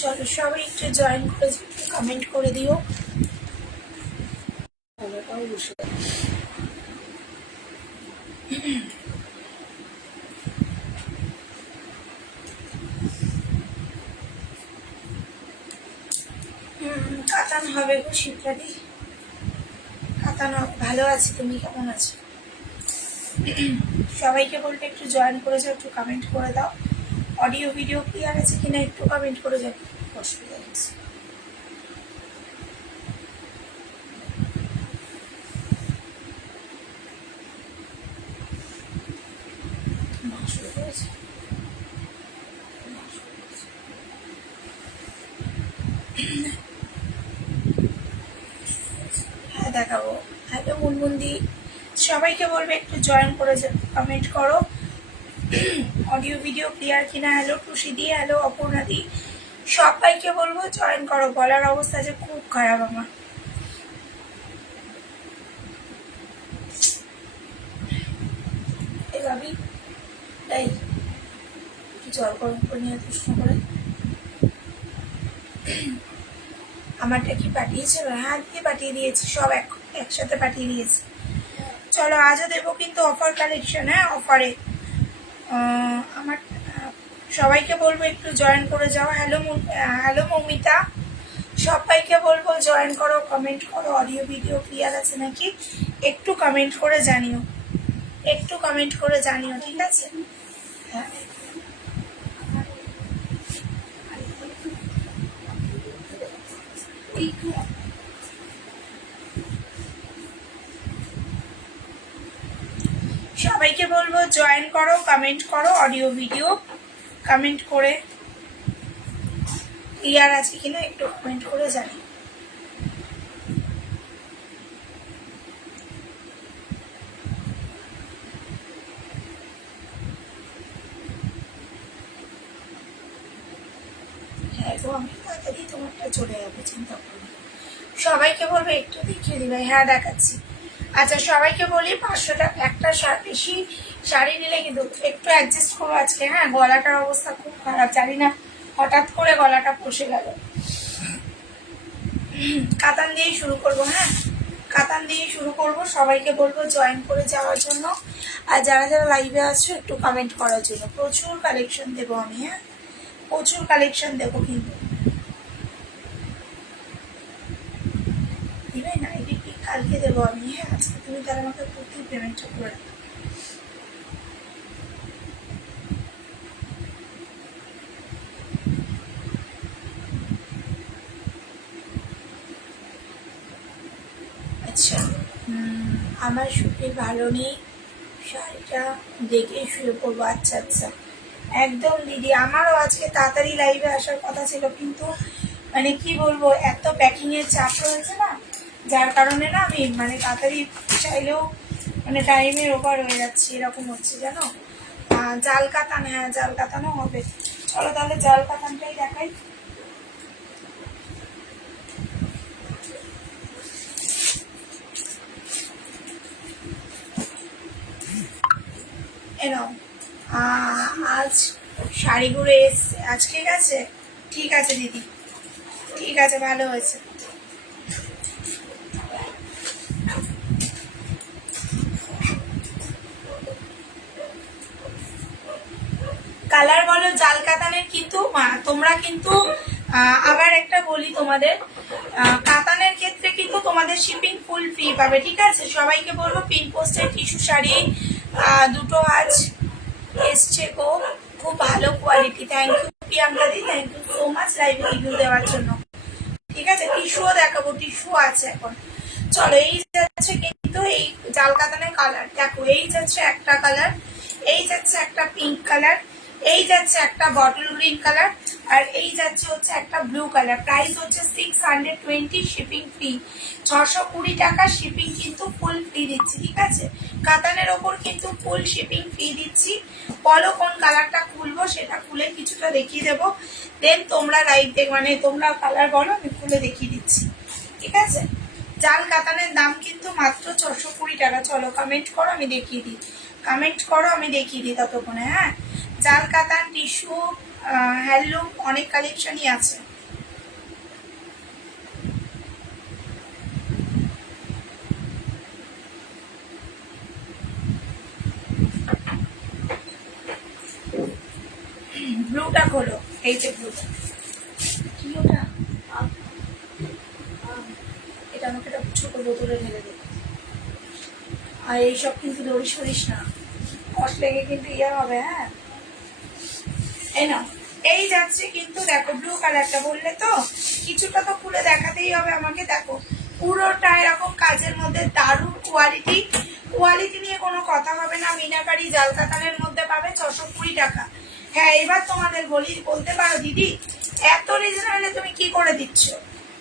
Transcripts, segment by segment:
চলো সবাই একটু জয়েন করে কমেন্ট করে দিও। কাতান হবে গো শিবরাদি, কাতান ভালো আছে। তুমি কেমন আছো? সবাইকে বলতে একটু জয়েন করে যাও, একটু কমেন্ট করে দাও। অডিও ভিডিও ক্লিয়ার আছে কিনা একটু কমেন্ট করে যাও। অসুবিধা হচ্ছে হ্যাঁ দেখাবো। হ্যালো মুনমুন্দি, সবাইকে বলবে একটু জয়েন করে কমেন্ট করো। অডিও ভিডিও ক্লিয়ার কিনা। হ্যালো টুসিদি, হ্যালো অপর্ণাদি, সবাইকে বলবো জয়েন করো। গলার অবস্থা যে খুব খারাপ আমার। এই ভাবি তাই জল গরম করে নিয়ে প্রশ্ন করে আমারটা কি পাঠিয়েছে? হ্যাঁ দিয়ে পাঠিয়ে দিয়েছি, সব একসাথে পাঠিয়ে দিয়েছি। চলো আজও দেবো কিন্তু অফার কালেকশন। হ্যাঁ অফারে আমার সবাইকে বলবো একটু জয়েন করে যাও। হ্যালো মৌমিতা, সবাইকে বলবো জয়েন করো, কমেন্ট করো। অডিও ভিডিও ক্লিয়ার আছে নাকি একটু কমেন্ট করে জানিও, একটু কমেন্ট করে জানিও, ঠিক আছে? হ্যাঁ সবাইকে বলবো জয়েন করো, কমেন্ট করো। অডিও ভিডিও কমেন্ট করে ক্লিয়ার আছে কিনা একটু কমেন্ট করে জানি। হ্যাঁ গো আমি তাড়াতাড়ি তোমারটা চলে যাবে, চিন্তা করো। সবাইকে বলবো একটু দেখিয়ে দিবে। হ্যাঁ দেখাচ্ছি। আচ্ছা সবাইকে বলি 500 টাকা একটা বেশি শাড়ি নিলে কিন্তু একটু অ্যাডজাস্ট করো আজকে। হ্যাঁ গলাটার অবস্থা খুব খারাপ, জানি না হঠাৎ করে গলাটা ফসে গেল। কাতান দিয়েই শুরু করবো। হ্যাঁ কাতান দিয়েই শুরু করব। সবাইকে বলবো জয়েন করে যাওয়ার জন্য, আর যারা যারা লাইভে আছো একটু কমেন্ট করার জন্য। প্রচুর কালেকশন দেবো আমি। হ্যাঁ প্রচুর কালেকশন দেবো কিন্তু। দিবে না এডিট কালকে দেবো আমি। হ্যাঁ আজকে তুমি তাহলে আমাকে প্রতি পেমেন্টটা করে দাও। আচ্ছা আমার শরীর ভালো নেই, শাড়িটা দেখে শুয়ে পড়বো। আচ্ছা আচ্ছা একদম দিদি, আমারও আজকে তাড়াতাড়ি লাইভে আসার কথা ছিল, কিন্তু মানে কি বলবো এত প্যাকিংয়ের চাপ রয়েছে না, যার কারণে না আমি মানে তাড়াতাড়ি চাইলেও মানে টাইমের ওভার হয়ে যাচ্ছে, এরকম হচ্ছে জানো। জাল কাতান, হ্যাঁ জাল কাতানও হবে। চলো তাহলে জাল কাতানটাই দেখাই। এনাও আজ শাড়িগুলো এসছে আজকে গেছে। ঠিক আছে দিদি, ঠিক আছে ভালো হয়েছে। কালার বলো জাল কাতানের, কিন্তু তোমরা কিন্তু আবার একটা বলি তোমাদের, কাতানের ক্ষেত্রে কিন্তু তোমাদের শিপিং ফুল ফ্রি পাবে, ঠিক আছে? সবাইকে বলবো পিন পোস্টের টিস্যু শাড়ি দুটো আজ এসছে গো, খুব ভালো কোয়ালিটি। থ্যাংক ইউ প্রিয়াঙ্কা দি, থ্যাংক ইউ সো মাচ লাইভে রিভিউ দেওয়ার জন্য। ঠিক আছে টিস্যুও দেখাবো, টিস্যু আছে এখন। চলো এই যাচ্ছে কিন্তু এই জাল কাতানের কালার দেখো, এই যাচ্ছে একটা কালার, এই যাচ্ছে একটা পিঙ্ক কালার, এই যাচ্ছে একটা বটল গ্রিন কালার, আর এই যাচ্ছে হচ্ছে একটা ব্লু কালার। প্রাইস হচ্ছে 620, শিপিং ফ্রি। 620 টাকা শিপিং কিন্তু ফুল ফ্রি দিচ্ছি, ঠিক আছে? কাতানের ওপর কিন্তু ফুল শিপিং ফ্রি দিচ্ছি। বলো কোন কালারটা খুলবো, সেটা খুলে কিছুটা দেখিয়ে দেবো। দেন তোমরা লাইভ মানে তোমরা কালার বলো, আমি খুলে দেখিয়ে দিচ্ছি, ঠিক আছে? জাল কাতানের দাম কিন্তু মাত্র 620 টাকা। চলো কমেন্ট করো আমি দেখিয়ে দিই, কমেন্ট করো আমি দেখিয়ে দিই ততক্ষণে। হ্যাঁ জাল কাতান টিস্যু হ্যান্ডলুম অনেক কালেকশনই আছে। ব্লুটা খোলো, এই যে ব্লুটা, কি ওটা, এটা আমাকে একটা ছোট বোতলে ঢেলে দেবে। আর এইসব কিন্তু দড়ি সরিস না, কষ্ট লেগে কিন্তু ইয়ে হবে। হ্যাঁ এই নাও, এই যাচ্ছে কিন্তু দেখো ব্লু কালারটা, বললে তো কিছুটা তো খুলে দেখাতেই হবে আমাকে। দেখো পুরোটা এরকম কাজের মধ্যে, দারুণ কোয়ালিটি, কোয়ালিটি নিয়ে কোনো কথা হবে না। মিনাকারি জাল কাতানের মধ্যে পাবে 620 টাকা। হ্যাঁ এবার তোমাদের বলতে পারো দিদি এত রিজনেবলে তুমি কি করে দিচ্ছ?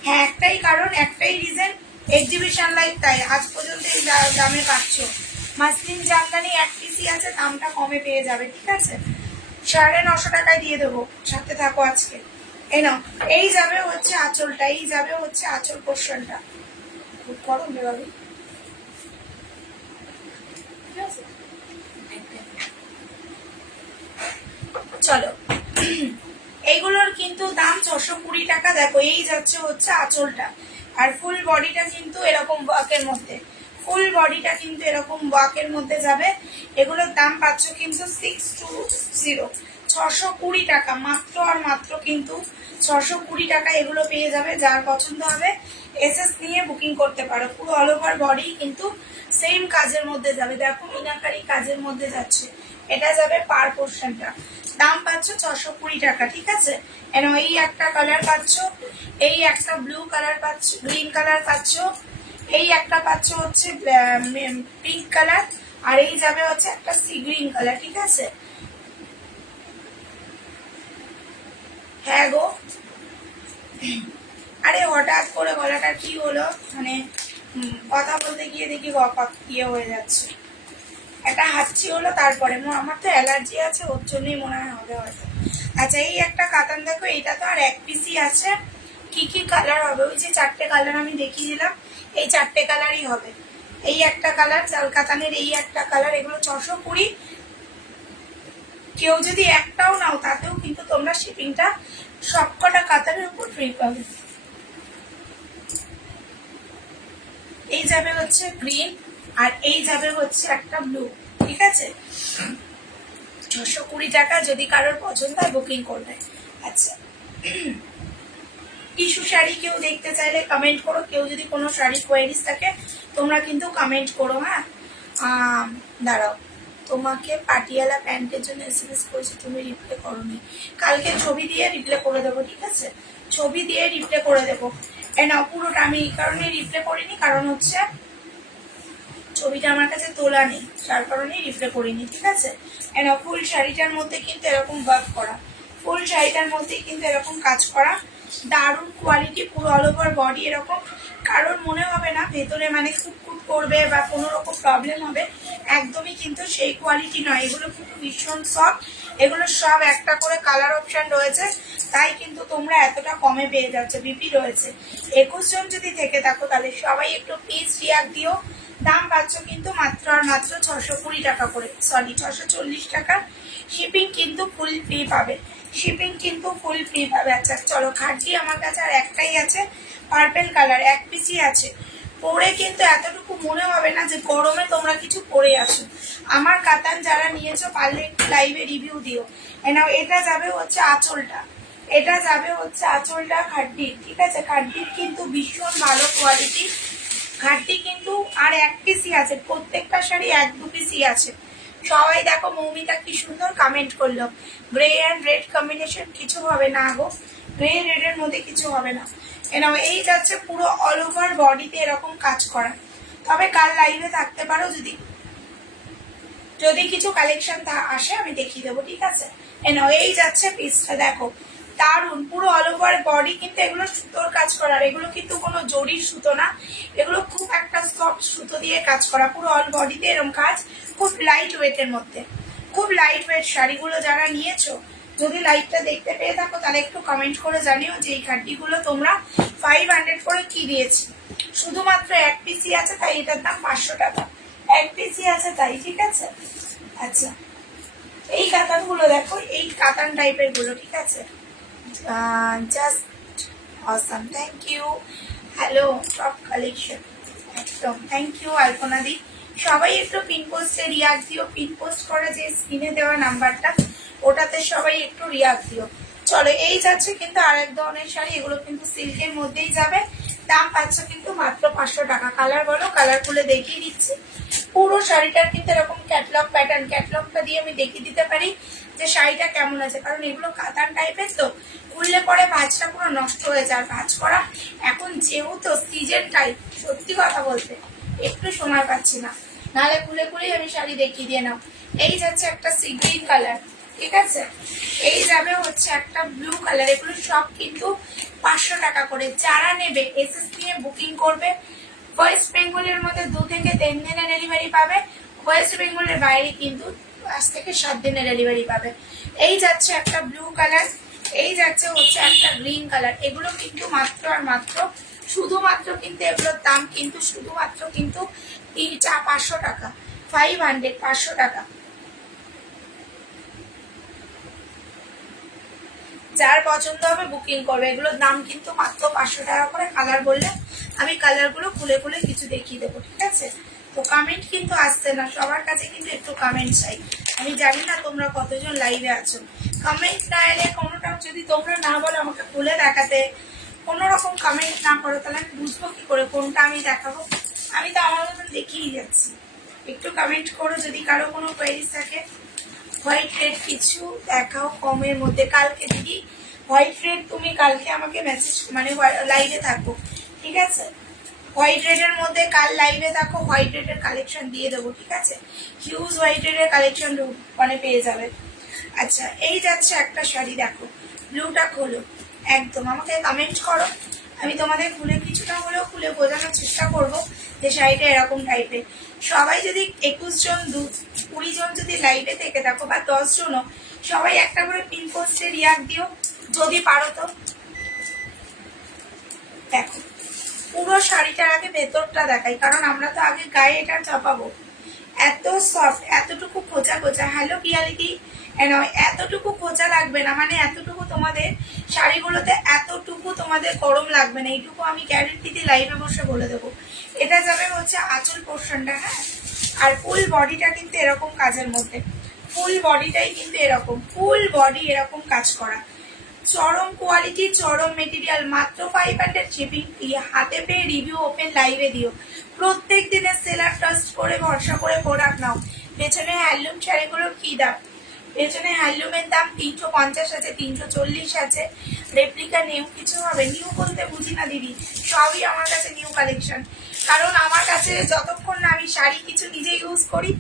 হ্যাঁ একটাই কারণ, একটাই রিজন, এক্সিবিশন লাইভ, তাই আজ পর্যন্ত এই দামে পাচ্ছ। মাসলিন জামদানি এক পিসি আছে, দামটা কমে পেয়ে যাবে, ঠিক আছে? 950 টাকায় দিয়ে দেবো, সাথে থাকো আজকে। এই নাও, এই যাবে হচ্ছে আঁচলটা, এই যাবে হচ্ছে আঁচল পোর্শনটা। খুব গরম রে বাবু, চলো এইগুলোর কিন্তু দাম 620 টাকা। দেখো এই যাচ্ছে হচ্ছে আঁচলটা, আর ফুল বডিটা কিন্তু এরকম ওয়ার্কের মধ্যে, ফুল বডিটা কিন্তু এরকম ওয়ার্কের মধ্যে যাবে। এগুলোর দাম পাচ্ছ কিন্তু 620, 620 টাকা মাত্র, আর মাত্র কিন্তু 620 টাকা এগুলো পেয়ে যাবে। যার পছন্দ হবে এসএস নিয়ে বুকিং করতে পারো। পুরো অল ওভার বডি কিন্তু সেম কাজের মধ্যে যাবে, দেখো মিনাকারি কাজের মধ্যে যাচ্ছে। এটা যাবে পার পোর্শনটা, দাম পাচ্ছ 620 টাকা, ঠিক আছে? এন এই একটা কালার পাচ্ছ, এই একটা ব্লু কালার পাচ্ছ, গ্রিন কালার পাচ্ছ, এই একটা পাচ্ছ হচ্ছে পিঙ্ক কালার, আর এই যাবে হচ্ছে একটা সি গ্রিন কালার, ঠিক আছে? হ্যাঁ গো, আরে হঠাৎ করে গলাটা কি হলো, মানে কথা বলতে গিয়ে দেখি ইয়ে হয়ে যাচ্ছে, একটা হাঁচি হলো, তারপরে আমার তো অ্যালার্জি আছে, ওর জন্যই মনে হয় হবে হয়তো। আচ্ছা এই একটা কাতান দেখো, এইটা তো আর এক পিসই আছে। কি কি কালার হবে? ওই যে 4টে কালার আমি দেখিয়ে দিলাম, এই 4টে কালারই হবে। এই একটা কালার জাল কাতানের, এই একটা কালার, এগুলো 620। কেউ যদি একটাও নাও তাতেও কিন্তু তোমরা শিপিংটা সবকটা কাতারের উপর ফ্রি পাবে। এই যাবে হচ্ছে গ্রিন, আর এই যাবে হচ্ছে একটা ব্লু, ঠিক আছে? 620 টাকা, যদি কারোর পছন্দ হয় বুকিং করবে। আচ্ছা টিস্যু শাড়ি কেউ দেখতে চাইলে কমেন্ট করো, কেউ যদি কোনো শাড়ি কোয়ারিজ থাকে তোমরা কিন্তু কমেন্ট করো। হ্যাঁ দাঁড়াও, তোমাকে পাটিয়ালা প্যান্টের জন্য এসএমএস করেছি, তুমি রিপ্লাই করোনি। কালকে ছবি দিয়ে রিপ্লাই করে দেবো, ঠিক আছে? ছবি দিয়ে রিপ্লাই করে দেবো। না পুরোটা আমি এই কারণে রিপ্লাই করিনি, কারণ হচ্ছে ছবিটা আমার কাছে তোলা নেই, যার কারণেই রিপ্লাই করিনি, ঠিক আছে? ফুল শাড়িটার মধ্যে কিন্তু এরকম ওয়ার্ক করা, ফুল শাড়িটার মধ্যে কিন্তু এরকম কাজ করা, দারুণ কোয়ালিটি, পুরো অল ওভার বডি এরকম। কারোর মনে হবে না ভেতরে মানে কুটকুট করবে বা কোনো রকম প্রবলেম হবে, একদমই কিন্তু সেই কোয়ালিটি নয়। এগুলো কিন্তু ভীষণ সফট, এগুলো সব একটা করে কালার অপশন রয়েছে, তাই কিন্তু তোমরা এতটা কমে পেয়ে যাচ্ছ। বিপি রয়েছে 21 জন যদি থেকে থাকো তাহলে সবাই একটু প্লিজ রিয়াক্ট দিও। দাম পাচ্ছ কিন্তু মাত্র আর মাত্র 620 টাকা করে, সরি 640 টাকা। শিপিং কিন্তু ফুল ফ্রি পাবে, শিপিং কিন্তু ফুল ফ্রি পাবে। আচ্ছা চলো, খাটটি আমার কাছে আর একটাই আছে, পার্পেল কালার, এক পিসই আছে। পরে কিন্তু এতটুকু মনে হবে না যে গরমে তোমরা কিছু পরে আসো। আমার কাতান যারা নিয়েছো পারলে একটু লাইভে রিভিউ দিও। নাও এটা যাবে হচ্ছে আঁচলটা, এটা যাবে হচ্ছে আঁচলটা খাটটির, ঠিক আছে? খাটটির কিন্তু ভীষণ ভালো কোয়ালিটি, ঘাটতি কিন্তু আর এক পিসই আছে, প্রত্যেকটা শাড়ি 1-2 পিসই আছে। সবাই দেখো মৌমিতা কি সুন্দর কমেন্ট করলো, গ্রে অ্যান্ড রেড কম্বিনেশন কিছু হবে না গো, গ্রে রেডের মধ্যে কিছু হবে না। এনাও এই যাচ্ছে পুরো অল ওভার বডিতে এরকম কাজ করা। তবে কাল লাইভে থাকতে পারো, যদি কিছু কালেকশন আসে আমি দেখিয়ে দেবো, ঠিক আছে? এনাও এই যাচ্ছে পিসটা, দেখো দারুন, পুরো অল ওভার বডি কিন্তু এগুলো সুতোর কাজ করার, এগুলো কিন্তু কোনো জরির সুতো না, এগুলো খুব একটা সফট সুতো দিয়ে কাজ করা, পুরো অল বডিতে এরকম কাজ, খুব লাইট ওয়েটের মধ্যে, খুব লাইট ওয়েট শাড়িগুলো যারা নিয়েছো, যদি লাইভটা দেখতে পেয়ে থাকো তাহলে একটু কমেন্ট করে জানিও যে এই খাটটিগুলো তোমরা 500 করে কি দিয়েছি। শুধুমাত্র এক পিসি আছে তাই এটার দাম 500 টাকা, এক পিসি আছে তাই, ঠিক আছে? আচ্ছা এই কাতানগুলো দেখো, এই কাতান টাইপের গুলো, ঠিক আছে? Just awesome, thank you. Hello সব কালেকশন, একদম থ্যাংক ইউ আলপনা দি। সবাই একটু পিন পোস্টে রিয়াক্ট দিও, পিন পোস্ট করে যে স্ক্রিনে দেওয়া নাম্বারটা ওটাতে সবাই একটু রিয়াক্ট দিও। চলো, এই যাচ্ছে কিন্তু আরেক ধরনের শাড়ি, এগুলো কিন্তু সিল্কের মধ্যেই যাবে। দাম পাচ্ছ কিন্তু মাত্র 500 টাকা। কালার বলো, কালার খুলে দেখিয়ে দিচ্ছি। পুরো শাড়িটার কিন্তু এরকম ক্যাটলগ প্যাটার্ন, ক্যাটলগটা দিয়ে আমি দেখিয়ে দিতে পারি যে শাড়িটা কেমন আছে, কারণ এগুলো কাতান টাইপের তো খুললে পরে ভাঁজটা পুরো নষ্ট হয়ে যায়। ভাঁজ করা এখন যেহেতু সিজন টাইপ, সত্যি কথা বলতে একটু সময় পাচ্ছি না, নাহলে খুলে খুলেই আমি শাড়ি দেখিয়ে দিয়ে নাও। এই যাচ্ছে একটা সি গ্রিন কালার, ঠিক আছে, এই যাবে হচ্ছে একটা ব্লু কালার। এগুলো সব কিন্তু 500 টাকা করে। যারা নেবে এসএস নিয়ে বুকিং করবে। ওয়েস্ট বেঙ্গলের মধ্যে 2 থেকে 3 দিনের ডেলিভারি পাবে। ওয়েস্ট বেঙ্গলের বাইরে কিন্তু 5 থেকে 7 দিনের ডেলিভারি পাবে। এই যাচ্ছে একটা ব্লু কালার, এই যাচ্ছে হচ্ছে একটা গ্রিন কালার। এগুলো কিন্তু মাত্র আর মাত্র শুধুমাত্র কিন্তু এগুলোর দাম কিন্তু শুধুমাত্র কিন্তু 500 টাকা, 500 টাকা। যার পছন্দ হবে বুকিং করবে। এগুলোর দাম কিন্তু মাত্র 500 টাকা করে। কালার বললে আমি কালারগুলো খুলে খুলে কিছু দেখিয়ে দেবো, ঠিক আছে। তো কমেন্ট কিন্তু আসছে না, সবার কাছে কিন্তু একটু কমেন্ট চাই। আমি জানি না তোমরা কতজন লাইভে আছো। কমেন্ট না এলে, কোনোটা যদি তোমরা না বলো আমাকে খুলে দেখাতে, কোনো রকম কমেন্ট না করো, তাহলে আমি বুঝবো কি করে কোনটা আমি দেখাবো। আমি তো আমার মতন দেখিয়ে যাচ্ছি। একটু কমেন্ট করো যদি কারো কোনো কোয়েরিজ থাকে। হোয়াইট রেড কিছু দেখাও কমের মধ্যে। কালকে দিদি হোয়াইট রেড তুমি কালকে আমাকে মেসেজ মানে লাইভে থাকো, ঠিক আছে। হোয়াইট রেডের মধ্যে কাল লাইভে থাকো, হোয়াইট রেডের কালেকশন দিয়ে দেবো, ঠিক আছে। হিউজ হোয়াইট রেডের কালেকশন মানে পেয়ে যাবে। আচ্ছা, এই যাচ্ছে একটা শাড়ি, দেখো ব্লুটা খোলো, একদম আমাকে কমেন্ট করো। আমি তোমাদের খুলে কিছুটা হলেও খুলে বোঝানোর চেষ্টা করব যে শাড়িটা এরকম টাইপের। সবাই যদি 21 জন 20 জন যদি লাইভে থেকে থাকো বা 10 জনও, সবাই একটা করে পিন পোস্টে রিয়াক্ট দিও যদি পারো তো। দেখো পুরো শাড়িটার আগে ভেতরটা দেখাই, কারণ আমরা তো আগে গায়ে এটা চাপাবো। এত সফট, এতটুকু খোঁচা খোঁচা। হ্যালো পিয়ালিদি, এতটুকু খোঁচা লাগবে না, মানে এতটুকু তোমাদের শাড়িগুলোতে এতটুকু তোমাদের গরম লাগবে না, এইটুকু আমি গ্যারেন্টি দিয়ে লাইভে বসে বলে দেবো। এটা যাবে হচ্ছে আঁচল পোর্শনটা, হ্যাঁ। আর ফুল বডিটা কিন্তু এরকম কাজের মধ্যে, ফুল বডিটাই কিন্তু এরকম, ফুল বডি এরকম কাজ করা। চরম কোয়ালিটি, চরম মেটেরিয়াল, মাত্র 500 শিপিং ফি। হাতে পেয়ে রিভিউ ওপেন লাইভে দিও। প্রত্যেক দিনের সেলার ট্রাস্ট করে ভরসা করে প্রোডাক্ট নাও। পেছনে হ্যান্ডলুম শাড়িগুলোর কি দাম? পেছনে হ্যান্ডলুমের দাম 350 আছে, 340 আছে। রেপ্লিকা নিউ কিছু হবে? নিউ বলতে বুঝি না দিদি, সবই আমার কাছে নিউ কালেকশন। কারণ আমার কাছে যতক্ষণ না আমি শাড়ি কিছু নিজে ইউজ করি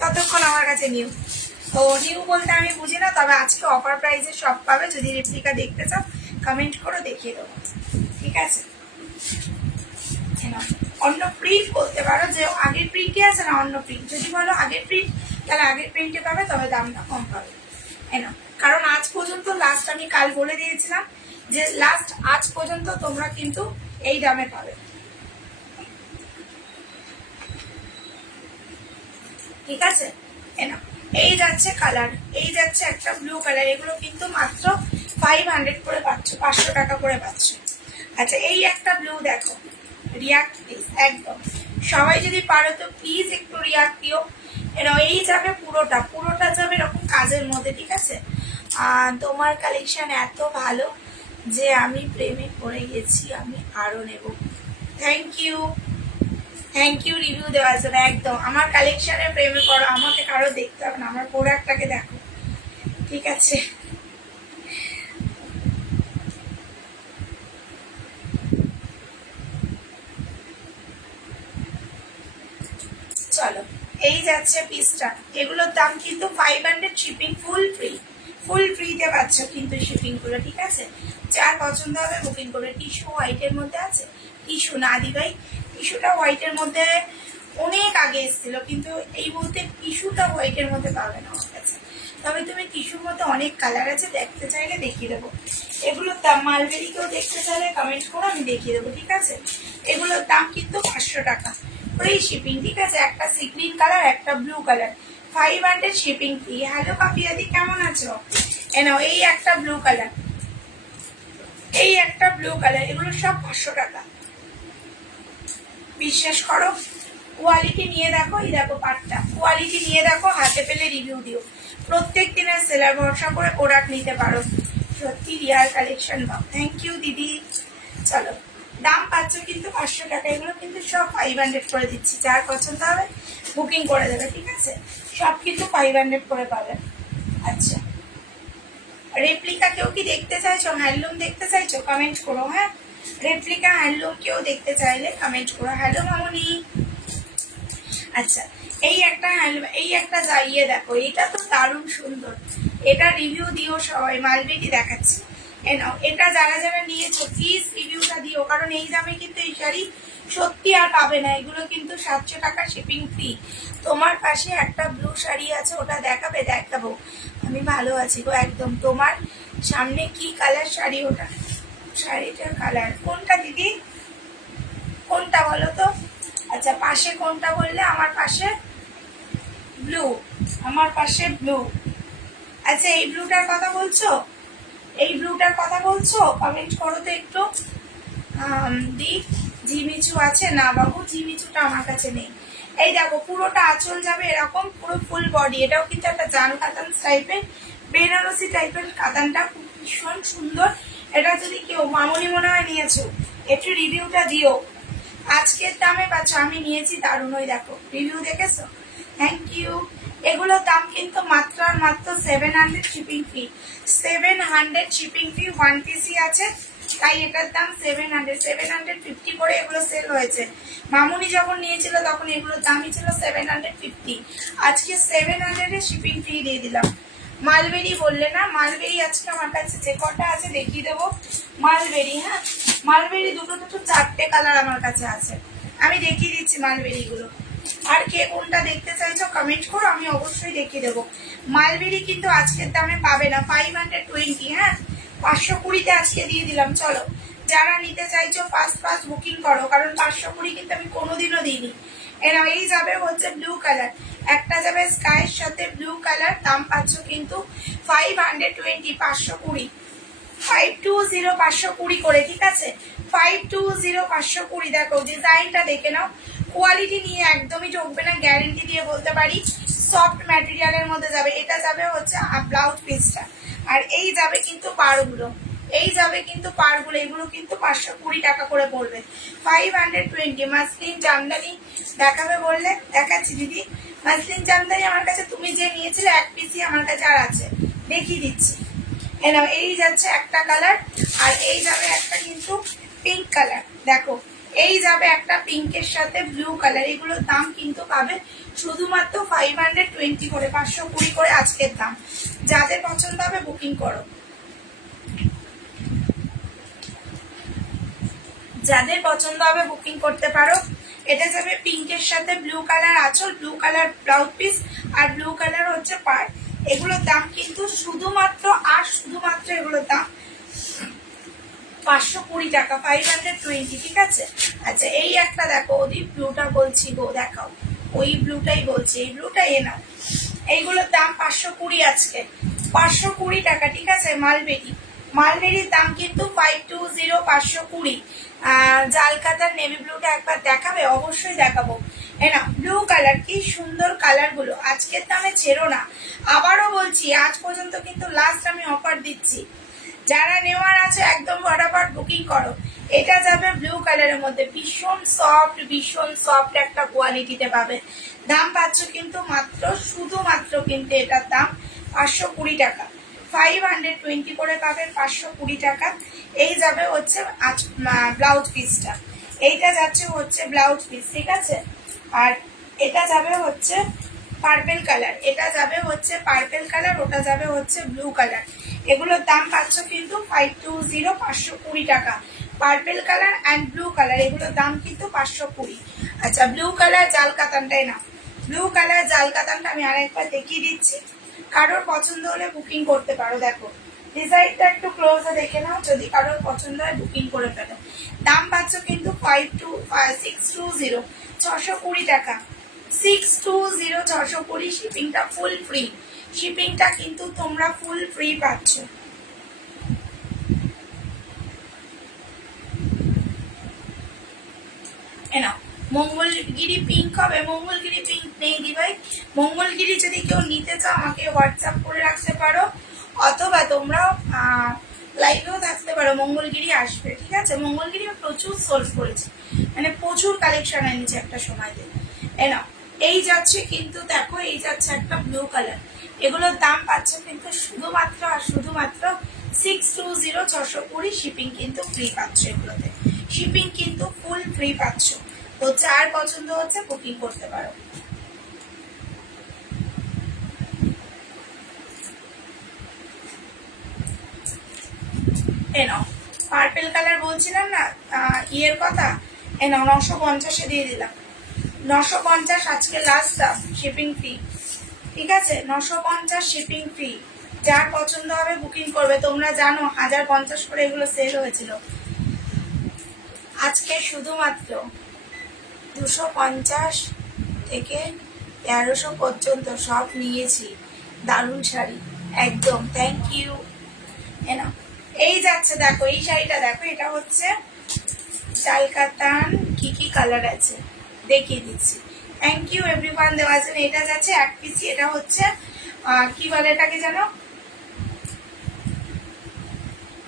ততক্ষণ আমার কাছে নিউ। তো নিউ বলতে আমি বুঝি না, তবে আজকে অফার প্রাইসে সব পাবে। যদি রেপ্লিকা দেখতে চাও কমেন্ট করো, দেখিয়ে দেবো, ঠিক আছে। অন্য প্রিন্ট বলতে পারো যে আগের প্রিন্টই আছে না অন্য প্রিন্ট। যদি বলো আগের প্রিন্ট, তাহলে আগের প্রিন্টে পাবে, তবে দামটা কম পাবে। কারণ আজ পর্যন্ত লাস্ট আমি কাল বলে দিয়েছিলাম যে লাস্ট আজ পর্যন্ত তোমরা কিন্তু এই দামে পাবে, ঠিক আছে। এই যাচ্ছে কালার, এই যাচ্ছে একটা ব্লু কালার। এগুলো কিন্তু মাত্র 500 করে পাচ্ছ, 500 টাকা করে পাচ্ছ। আচ্ছা, এই একটা ব্লু দেখো, রিয়াক্ট প্লিজ, একদম সবাই যদি পারো তো প্লিজ একটু রিয়াক্ট দিও। এই যাবে পুরোটা, পুরোটা যাবে এরকম কাজের মধ্যে, ঠিক আছে। তোমার কালেকশন এত ভালো যে আমি প্রেমে পড়ে গেছি, আমি আরো নেব। Thank you, thank you review দেওয়ার জন্য। একদম আমার কালেকশনে প্রেমে করো, আমাকে কারো দেখতে হবে না, আমার প্রোডাক্টটাকে দেখো, ঠিক আছে। চলো, এই যাচ্ছে পিসটা। এগুলোর দাম কিন্তু 500 শিপিং, ফুল ফ্রি, ফুল ফ্রিতে পাচ্ছ কিন্তু শিপিং গুলো, ঠিক আছে। যার পছন্দ হবে বুকিং করবে। টিস্যু হোয়াইটের মধ্যে আছে, টিস্যু না দি ভাই, টিস্যুটা হোয়াইটের মধ্যে অনেক আগে এসেছিল, কিন্তু এই মুহূর্তে টিস্যুটা হোয়াইটের মধ্যে পাবে না আমার কাছে। তবে তুমি টিস্যুর মধ্যে অনেক কালার আছে, দেখতে চাইলে দেখিয়ে দেবো। এগুলোর দাম মালবেরিকেও দেখতে চাইলে কমেন্ট করো, আমি দেখিয়ে দেবো, ঠিক আছে। এগুলোর দাম কিন্তু 500 টাকা ফ্রি শিপিং, ঠিক আছে। একটা সি গ্রিন কালার, একটা ব্লু কালার, 500 শিপিং ফি। হ্যালো পাপিয়াদি, কেমন আছো? এই একটা ব্লু কালার, এই একটা ব্লু কালার, এগুলো সব 500 টাকা। বিশ্বাস করো, কোয়ালিটি নিয়ে দেখো, এই দেখো পাটটা, কোয়ালিটি নিয়ে দেখো, হাতে পেলে রিভিউ দিও। প্রত্যেক দিনের সেলার, ভরসা করে প্রোডাক্ট নিতে পারো। সত্যি রিয়ার কালেকশন। থ্যাংক ইউ দিদি। চলো, দাম পাচ্ছ কিন্তু 500 টাকা। এগুলো কিন্তু সব 500 করে দিচ্ছি, যার পছন্দ হবে বুকিং করে দেবে, ঠিক আছে? সব কিন্তু 500 করে পাবে। আচ্ছা, রেপ্লিকা কেউ কি দেখতে চাইছো, হ্যান্ডলুম দেখতে চাইছো, কমেন্ট করো। হ্যাঁ, রেপ্লিকা হ্যান্ডলুম কেউ দেখতে চাইলে কমেন্ট করো। হ্যালো মামনি। আচ্ছা, এই একটা হ্যান্ডলুম, এই একটা যাইয়ে দেখো, এটা তো দারুণ সুন্দর। এটা রিভিউ দিও সবাই, মালবেরি দেখাচ্ছি। এটা যারা যারা নিয়েছো প্লিজ রিভিউটা দিও, কারণ এই দামে কিন্তু এই শাড়ি সত্যি আর পাবে না। এগুলো কিন্তু 700 টাকা শিপিং ফ্রি। তোমার পাশে একটা ব্লু শাড়ি আছে, ওটা দেখাবে? দেখাবো, আমি ভালো আছি গো একদম। তোমার সামনে কি কালার শাড়ি ওটা? শাড়িটার কালার কোনটা দিদি, কোনটা বলো তো? আচ্ছা, পাশে কোনটা বললে? আমার পাশে ব্লু, আমার পাশে ব্লু। আচ্ছা, এই ব্লুটার কথা বলছো? এই ব্লুটার কথা বলছো? কমেন্ট করো তো একটু। দি জিমিচু আছে না বাবু, জিমিচুটা আমার কাছে নেই। এই দেখো, পুরোটা আঁচল যাবে এরকম, পুরো ফুল বডি। এটাও কিন্তু একটা জাল কাতান টাইপের, বেনারসি টাইপের কাতানটা, খুব ভীষণ সুন্দর। এটা যদি কেউ মামনি মনে হয় নিয়েছো, একটু রিভিউটা দিও। আজকের দামে পাচ্ছ, আমি নিয়েছি দারুণ। ওই দেখো, রিভিউ দেখেছো? Thank you. এগুলোর দাম কিন্তু মাত্র আর মাত্র 700 শিপিং ফি। 700 শিপিং ফি, 1 পিসি আছে, তাই এটার দাম 700। 750 করে এগুলো সেল হয়েছে। মামুনি যখন নিয়েছিল তখন এগুলোর দামই ছিল 750। আজকে 700 এ শিপিং ফি দিয়ে দিলাম। মালবেরি বললে না, মালবেরি আজকে আমার কাছে যে কটা আছে দেখিয়ে দেবো। মালবেরি, হ্যাঁ, মালবেরি দুটো দুটো 4টে কালার আমার কাছে আছে, আমি দেখিয়ে দিচ্ছি মালবেরি গুলো। আর কে কোনটা দেখতে চাইছো কমেন্ট করো, আমি অবশ্যই দেখিয়ে দেবো। মালবেরি কিন্তু আজকের দামে পাবে না, 520। হ্যাঁ, 520-তে আজকে দিয়ে দিলাম। চলো, যারা নিতে চাইছো ফার্স্ট বুকিং করো, কারণ 520 কিন্তু আমি কোনোদিনও দিইনি। এই যাবে হচ্ছে ব্লু কালার, একটা যাবে স্কাইয়ের সাথে ব্লু কালার। দাম পাচ্ছ কিন্তু 520, 520, 520, 520 করে, ঠিক আছে? 520, 520। দেখো ডিজাইনটা দেখে নাও, কোয়ালিটি নিয়ে একদমই ঠকবে না, গ্যারেন্টি দিয়ে বলতে পারি। সফট ম্যাটেরিয়ালের মধ্যে যাবে। এটা যাবে হচ্ছে ব্লাউজ পিসটা, আর এই যাবে কিন্তু পাড়গুলো, এই যাবে কিন্তু পাড়গুলো। এগুলো কিন্তু 520 টাকা করে পড়বে। 520। মাসলিন জামদানি দেখাবে বললে দেখাচ্ছি দিদি। মাসলিন জামদানি আমার কাছে তুমি যে নিয়েছিলে 1 পিসই আমার কাছে আর আছে, দেখিয়ে দিচ্ছি। এই যাচ্ছে একটা কালার, আর এই যাবে একটা কিন্তু পিঙ্ক কালার। দেখো, এই যাবে একটা পিঙ্কের সাথে ব্লু কালার। এগুলোর দাম কিন্তু পাবে শুধুমাত্র 520 করে, 520 করে আজকের দাম। যাদের পছন্দ হবে বুকিং করো, যাদের পছন্দ হবে বুকিং করতে পারো। এটা যাবে পিঙ্কের সাথে ব্লু কালার আঁচল, ব্লু কালার ব্লাউজ পিস, আর ব্লু কালার হচ্ছে পাড়। এগুলোর দাম কিন্তু শুধুমাত্র আর শুধুমাত্র এগুলোর দাম 520 টাকা, 520, ঠিক আছে? আচ্ছা, এই একটা দেখো, ওই ব্লুটা বলছি গো, দেখাও, ওই ব্লুটাই বলছি, এই ব্লুটাই নাও। এইগুলোর দাম 520 আজকে, 520 টাকা, ঠিক আছে? মালবেরি, মালবেরির দাম কিন্তু 520, 520। জাল কাতার নেভি ব্লুটা একবার দেখাবে? অবশ্যই দেখাবো। না, ব্লু কালার, কি সুন্দর কালার গুলো। আজকের দামে ছেড়ো না, আবারও বলছি, আজ পর্যন্ত কিন্তু লাস্ট আমি অফার দিচ্ছি। যারা নেওয়ার আছে একদম ফটাফট বুকিং করো। এটা যাবে ব্লু কালারের মধ্যে, ভীষণ সফট একটা কোয়ালিটিতে পাবে। দাম পাচ্ছ কিন্তু মাত্র, শুধুমাত্র কিন্তু এটার দাম 520 টাকা। 520 করে পাবে, 520 টাকা। এই যাবে হচ্ছে ব্লাউজ পিসটা, এইটা যাচ্ছে হচ্ছে ব্লাউজ পিস, ঠিক আছে? আর এটা যাবে হচ্ছে পার্পেল কালার, এটা যাবে হচ্ছে পার্পেল কালার, ওটা যাবে হচ্ছে ব্লু কালার। এগুলোর দাম পাচ্ছ কিন্তু 520, 520 টাকা। Purple colour and blue colour, এগুলোর দাম কিন্তু 520। আচ্ছা, ব্লু কালার জাল কাতানটাই না, ব্লু কালার জাল কাতানটা আমি আরেকবার দেখিয়ে দিচ্ছি, কারোর পছন্দ হলে বুকিং করতে পারো। দেখো ডিজাইনটা একটু ক্লোজে দেখে নাও, যদি কারোর পছন্দ হয় বুকিং করে ফেলো। দাম পাচ্ছ কিন্তু 620, 620 টাকা, 620, 620। শিপিংটা ফুল ফ্রি, শিপিংটা কিন্তু তোমরা ফুল ফ্রি পাচ্ছ। মঙ্গলগিরি পিঙ্ক হবে, মঙ্গলগিরি পিঙ্ক নেই দি ভাই। মঙ্গলগিরি যদি কেউ নিতে চাও আমাকে হোয়াটসঅ্যাপ করে রাখতে পারো, অথবা তোমরা লাইভেও থাকতে পারো, মঙ্গলগিরি আসবে, ঠিক আছে। মঙ্গলগিরি প্রচুর সোল্ড করেছে, মানে প্রচুর কালেকশন এনেছে একটা সময়তে। এনা এই যাচ্ছে কিন্তু, দেখো এই যাচ্ছে একটা ব্লু কালার, এগুলোর দাম পাচ্ছে কিন্তু শুধুমাত্র আর শুধুমাত্র 620, 620। শিপিং কিন্তু ফ্রি পাচ্ছ, এগুলোতে শিপিং কিন্তু ফুল ফ্রি পাচ্ছ। তো যার পছন্দ হচ্ছে বুকিং করতে পারো। এনাও পার্পেল কালার বলছিলাম না ইয়ের কথা, এনাও 950-এ দিয়ে দিলাম। 950 আজকে লাস্ট দাম, শিপিং ফ্রি, ঠিক আছে। 950 শিপিং ফ্রি। যার পছন্দ হবে বুকিং করবে। তোমরা জানো 1050 করে এগুলো সেল হয়েছিল, আজকে শুধুমাত্র 250 থেকে 1300 পর্যন্ত সব নিয়েছি। দারুণ শাড়ি একদম, থ্যাংক ইউ। এনাও এই যাচ্ছে, দেখো এই শাড়িটা দেখো, এটা হচ্ছে চালকাতান, কি কি কালার আছে দেখিয়ে দিচ্ছি। থ্যাংক ইউ এভরিওয়ান দেওয়া আছে। এটা যাচ্ছে এক পিসি, এটা হচ্ছে কি বলে এটাকে জানো,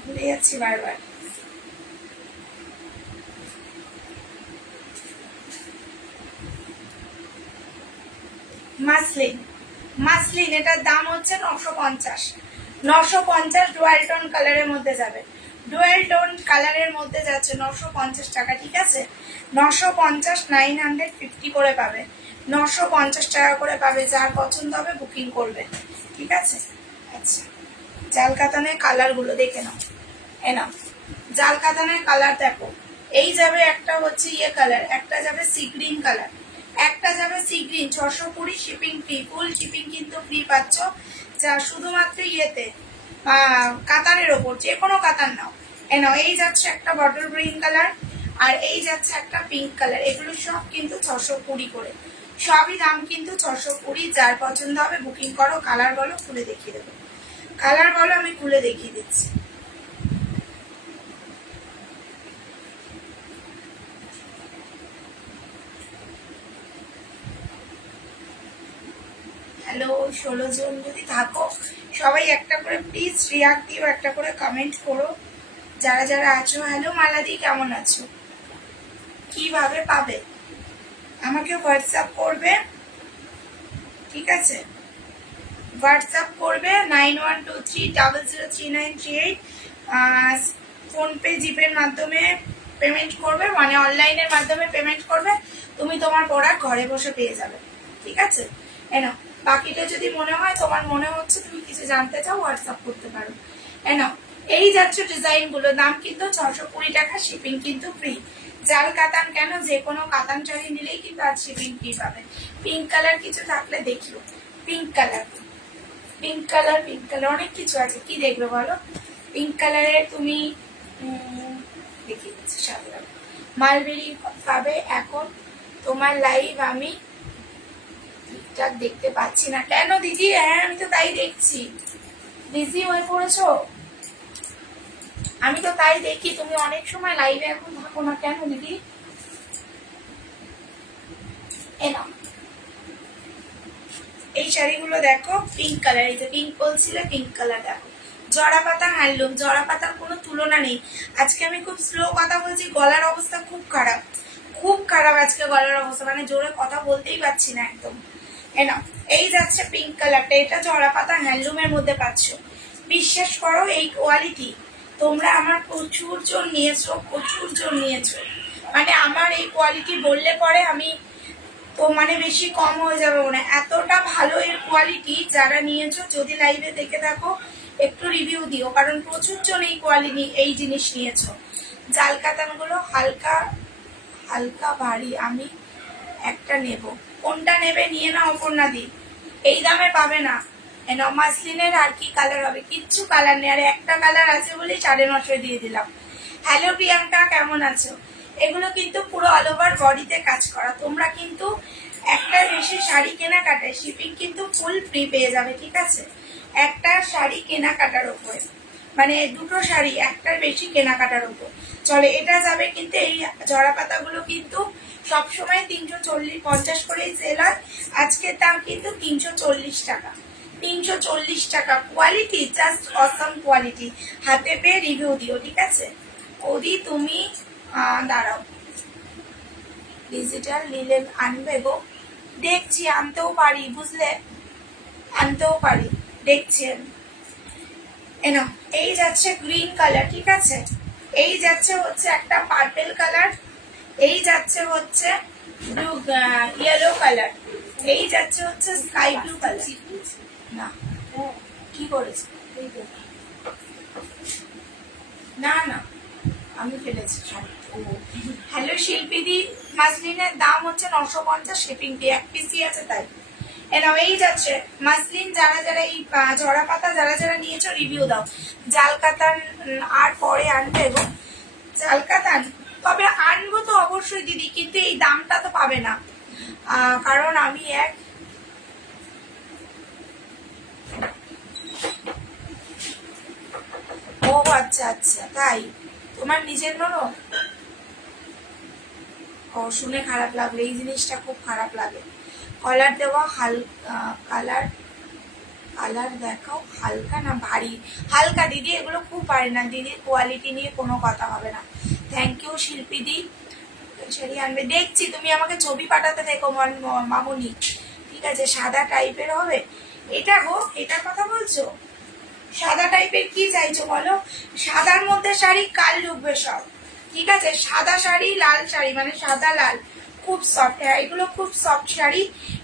ভুলে যাচ্ছি বারবার। মাসলিন, মাসলিন, এটার দাম হচ্ছে 950। 950 ডুয়াল টোন কালারের মধ্যে যাবে, ডুয়াল টোন কালারের মধ্যে যাচ্ছে 950 টাকা, ঠিক আছে। 950, 950 করে পাবে, 950 টাকা করে পাবে। যার পছন্দ হবে বুকিং করবে, ঠিক আছে। আচ্ছা, জাল কাতানের কালারগুলো দেখে নাও। নাও জাল কাতানের কালার দেখো, এই যাবে একটা হচ্ছে ইয়ে কালার, একটা যাবে সি গ্রিন কালার, একটা যাবে সি গ্রিন। 620 শিপিং ফ্রি, ফুল শিপিং কিন্তু ফ্রি পাচ্ছ। যা শুধুমাত্র ইয়েতে কাতারের ওপর, যে কোনো কাতার নাও। নাও এই যাচ্ছে একটা বটল গ্রিন কালার, আর এই যাচ্ছে একটা পিঙ্ক কালার। এগুলো সব কিন্তু 620 করে, সবই দাম কিন্তু 620। যার পছন্দ হবে বুকিং করো। কালার বলো, খুলে দেখিয়ে দেবো। কালার বলো, আমি খুলে দেখিয়ে দিচ্ছি। হ্যালো, 16 জন যদি থাকো সবাই একটা করে প্লিজ রিয়াক্ট দিও, একটা করে কমেন্ট করো যারা যারা আছো। হ্যালো মালাদি, কেমন আছো? কিভাবে পাবে আমাকে হোয়াটসঅ্যাপ করবে, ঠিক আছে। হোয়াটসঅ্যাপ করবে 9123003938। ফোনপে জিপের মাধ্যমে পেমেন্ট করবে, মানে অনলাইনের মাধ্যমে পেমেন্ট করবে। তুমি তোমার প্রোডাক্ট ঘরে বসে পেয়ে যাবে, ঠিক আছে। এনাও বাকিটা যদি মনে হয়, তোমার মনে হচ্ছে তুমি কিছু জানতে চাও, হোয়াটসঅ্যাপ করতে পারো। এনাও এই যাচ্ছে ডিজাইন গুলো, দাম কিন্তু 620 টাকা, শিপিং কিন্তু ফ্রি। জাল কাতান কেন, যে কোনো কাতান শাড়ি নিলেই কিন্তু আজ শিপিং ফ্রি পাবে। পিঙ্ক কালার কিছু থাকলে দেখিও, pink colour, pink colour, pink colour অনেক কিছু আছে, কি দেখবে বলো। পিঙ্ক কালারের তুমি দেখিয়ে দিচ্ছি সাদা মালবেরি পাবে। এখন তোমার লাইভ আমি ঠিকঠাক দেখতে পাচ্ছি না কেন দিদি? হ্যাঁ আমি তো তাই দেখছি, বিজি হয়ে পড়েছো, আমি তো তাই দেখি। তুমি অনেক সময় লাইভে এখন থাকো না কেন দিদি? এনাও এই শাড়িগুলো দেখো, পিঙ্ক কালার, এই যে পিঙ্ক বলছিলে, পিঙ্ক কালার দেখো। জড়া পাতা হ্যান্ডলুম, জড়া পাতার কোনো তুলনা নেই। আজকে আমি খুব স্লো কথা বলছি, গলার অবস্থা খুব খারাপ, খুব খারাপ আজকে গলার অবস্থা, মানে জোরে কথা বলতেই পারছি না একদম। এনাও এই যাচ্ছে পিঙ্ক কালারটা, এটা জড়া পাতা হ্যান্ডলুমের মধ্যে পাচ্ছ। বিশ্বাস করো এই কোয়ালিটি তোমরা আমার প্রচুর জন নিয়েছো, প্রচুর জন নিয়েছো, মানে আমার এই কোয়ালিটি বললে পরে আমি তো মানে বেশি কম হয়ে যাবে মনে, এতটা ভালো এর কোয়ালিটি। যারা নিয়েছো যদি লাইভে দেখে থাকো একটু রিভিউ দিও, কারণ প্রচুর জন এই কোয়ালিটি এই জিনিস নিয়েছো। জাল কাতানগুলো হালকা হালকা ভারী, আমি একটা নেব, কোনটা নেবে নিয়ে নাও অপর্ণা দি, এই দামে পাবে না। মাসলিনের আর কি কালার হবে, কিচ্ছু কালার নেই, আর একটা কালার আছে বলে 950 দিয়ে দিলাম। হ্যালো প্রিয়াঙ্কা, কেমন আছো? এগুলো কিন্তু পুরো অল ওভার বডিতে কাজ করা। তোমরা কিন্তু একটার বেশি শাড়ি কেনাকাটায় শিপিং কিন্তু ফুল ফ্রি পেয়ে যাবে, ঠিক আছে। একটা শাড়ি কেনাকাটার উপরে, মানে দুটো শাড়ি একটার বেশি কেনাকাটার উপর চলে, এটা যাবে কিন্তু। এই জড়া পাতাগুলো কিন্তু সবসময় 350 করেই সেল হয়, আজকের দাম কিন্তু 340 টাকা। 340 টাকা, কোয়ালিটি জাস্ট অসম কোয়ালিটি। হাতে পেয়ে রিভিউ দিও, ঠিক আছে? ওদি তুমি দাঁড়াও, ডিজিটাল নিলে আনবে গো, দেখছি আনতেও পারি, বুঝলে, আনতেও পারি, দেখছি আমি। এনো, এই যাচ্ছে গ্রিন কালার, ঠিক আছে? এই যাচ্ছে হচ্ছে একটা পার্পেল কালার, এই যাচ্ছে হচ্ছে ব্লু ইয়েলো কালার, এই যাচ্ছে হচ্ছে স্কাই ব্লু কালার। না কি করেছে? না না আমি ফেলেছি শাড়ি। হ্যালো শিল্পীদি, মাসলিনের দাম হচ্ছে 950, শিপিং ফি, এক পিসই আছে তাই। এনাও এই যাচ্ছে মাসলিন, যারা যারা এই ঝরা পাতা যারা যারা নিয়েছো রিভিউ দাও। জাল কাতান আর পরে আনবে গো, জাল কাতান তবে আনবো তো অবশ্যই দিদি, কিন্তু এই দামটা তো পাবে না, কারণ আমি এক ও আচ্ছা আচ্ছা তাই, তোমার নিজের ননদ? ও শুনে খারাপ লাগলো, এই জিনিসটা খুব খারাপ লাগে। কলার দেওয়া হালকা কালার, কালার দেখাও হালকা না ভারী? হালকা দিদি, এগুলো খুব পারে না দিদির কোয়ালিটি নিয়ে কোনো কথা হবে না। থ্যাংক ইউ শিল্পীদি, শাড়ি আনবে দেখছি, তুমি আমাকে ছবি পাঠাতে দেখো মামুনি, ঠিক আছে? সাদা টাইপের হবে এটা গো, এটার কথা বলছো? সাদা টাইপের কি চাইছো বলো? সাদার মধ্যে শাড়ি কাল ঢুকবে সব, ঠিক আছে? সাদা শাড়ি, লাল শাড়ি, মানে সাদা লাল, খুব সফট। হ্যাঁ এগুলো খুব সফট শাড়ি,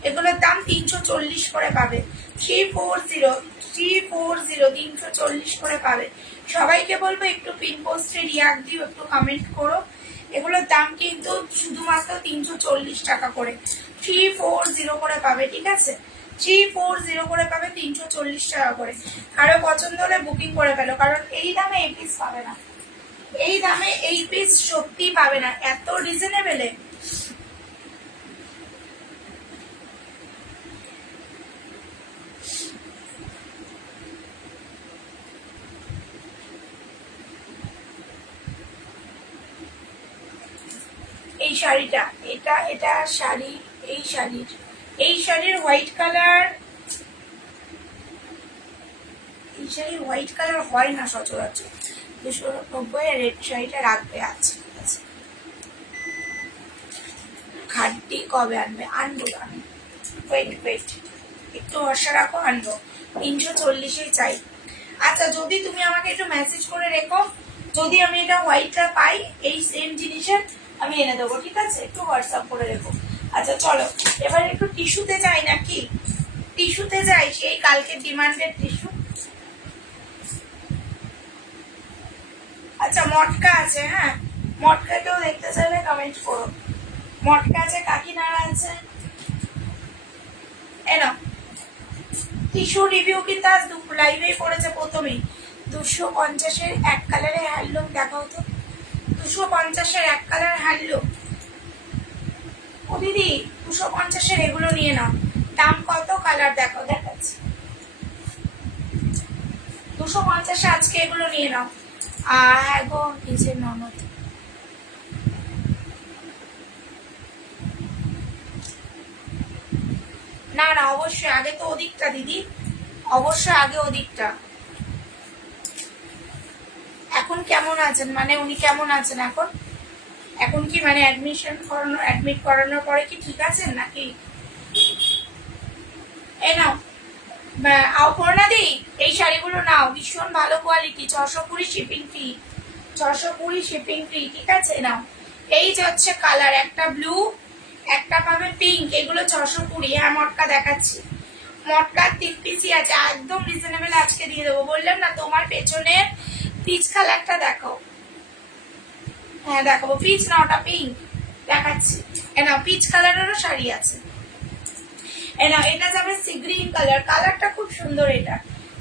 এগুলোর দাম 340 করে পাবে। 340 340 করে পাবে। সবাইকে বলবো একটু পিন পোস্টে রিয়াক্ট দিও, একটু কমেন্ট করো। এগুলোর দাম কিন্তু শুধুমাত্র 340 টাকা করে, 340 করে পাবে, ঠিক আছে? 340 করে পাবে, 340 টাকা করে। কারো পছন্দ হলে বুকিং করে ফেলো, কারণ এই দামে এই পিস পাবে না, এই দামে এই পিস সত্যি পাবে না, এত রিজনেবলে। এই শাড়িটা, এটা এটা শাড়ি, এই শাড়ির হোয়াইট কালার, এই শাড়ির হোয়াইট কালার হয় না সচরাচর। 290 রেড শাড়িটা রাখবে, আছে খাড্ডি কবে আনবে? আনবো ওয়েট একটু ভরসা রাখো, আনবো। 340 চাই। আচ্ছা যদি তুমি আমাকে একটু মেসেজ করে রেখো, যদি আমি এটা হোয়াইটটা পাই এই সেম জিনিসের আমি এনে দেবো, ঠিক আছে? একটু হোয়াটসঅ্যাপ করে রেখো। আচ্ছা চলো এবার একটু টিস্যুতে যাই, নাকি টিস্যুতে যাই? সেই কালকে ডিমান্ডেড টিস্যু। আচ্ছা মটকা আছে, হ্যাঁ মটকা কেউ দেখতে চাইলে কমেন্ট করো। মটকা আছে, কাকিনাড়া আছে, এনো টিস্যু রিভিউ কিন্তু আজ লাইভেই পড়েছে প্রথমেই। 250-এর এক কালারের হ্যান্ডলুম দেখাও তো, 250-এর এক কালার হ্যান্ডলুম। ও দিদি 250-এর এগুলো নিয়ে নাও, দাম কত? কালার দেখো, দেখাচ্ছি। 250-এ আজকে এগুলো নিয়ে নাও। হ্যাঁ গো নিজের ননদ, না না অবশ্যই আগে তো ওদিকটা দিদি, অবশ্যই আগে ওদিকটা। এখন কেমন আছেন, মানে উনি কেমন আছেন এখন? এখন কি মানে অ্যাডমিট করানোর পরে কি ঠিক আছেন নাকি? এ নাও অপর্ণাদি, এই শাড়িগুলো নাও, ভীষণ ভালো quality, 620 shipping free, 620 shipping free, ঠিক আছে? নাও। এই যে হচ্ছে কালার, একটা ব্লু, একটা পাবে পিঙ্ক, এগুলো 620। হ্যাঁ মটকা দেখাচ্ছি, মটকার 3 পিসই আছে, একদম রিজনেবল আজকে দিয়ে দেবো। বললাম না তোমার পেছনের পিচ কালারটা দেখাও। হ্যাঁ দেখাবো, পিচ না ওটা পিঙ্ক, দেখাচ্ছি। না পিচ কালারেরও শাড়ি আছে। না এটা যাবে সি গ্রিন কালার, কালারটা খুব সুন্দর।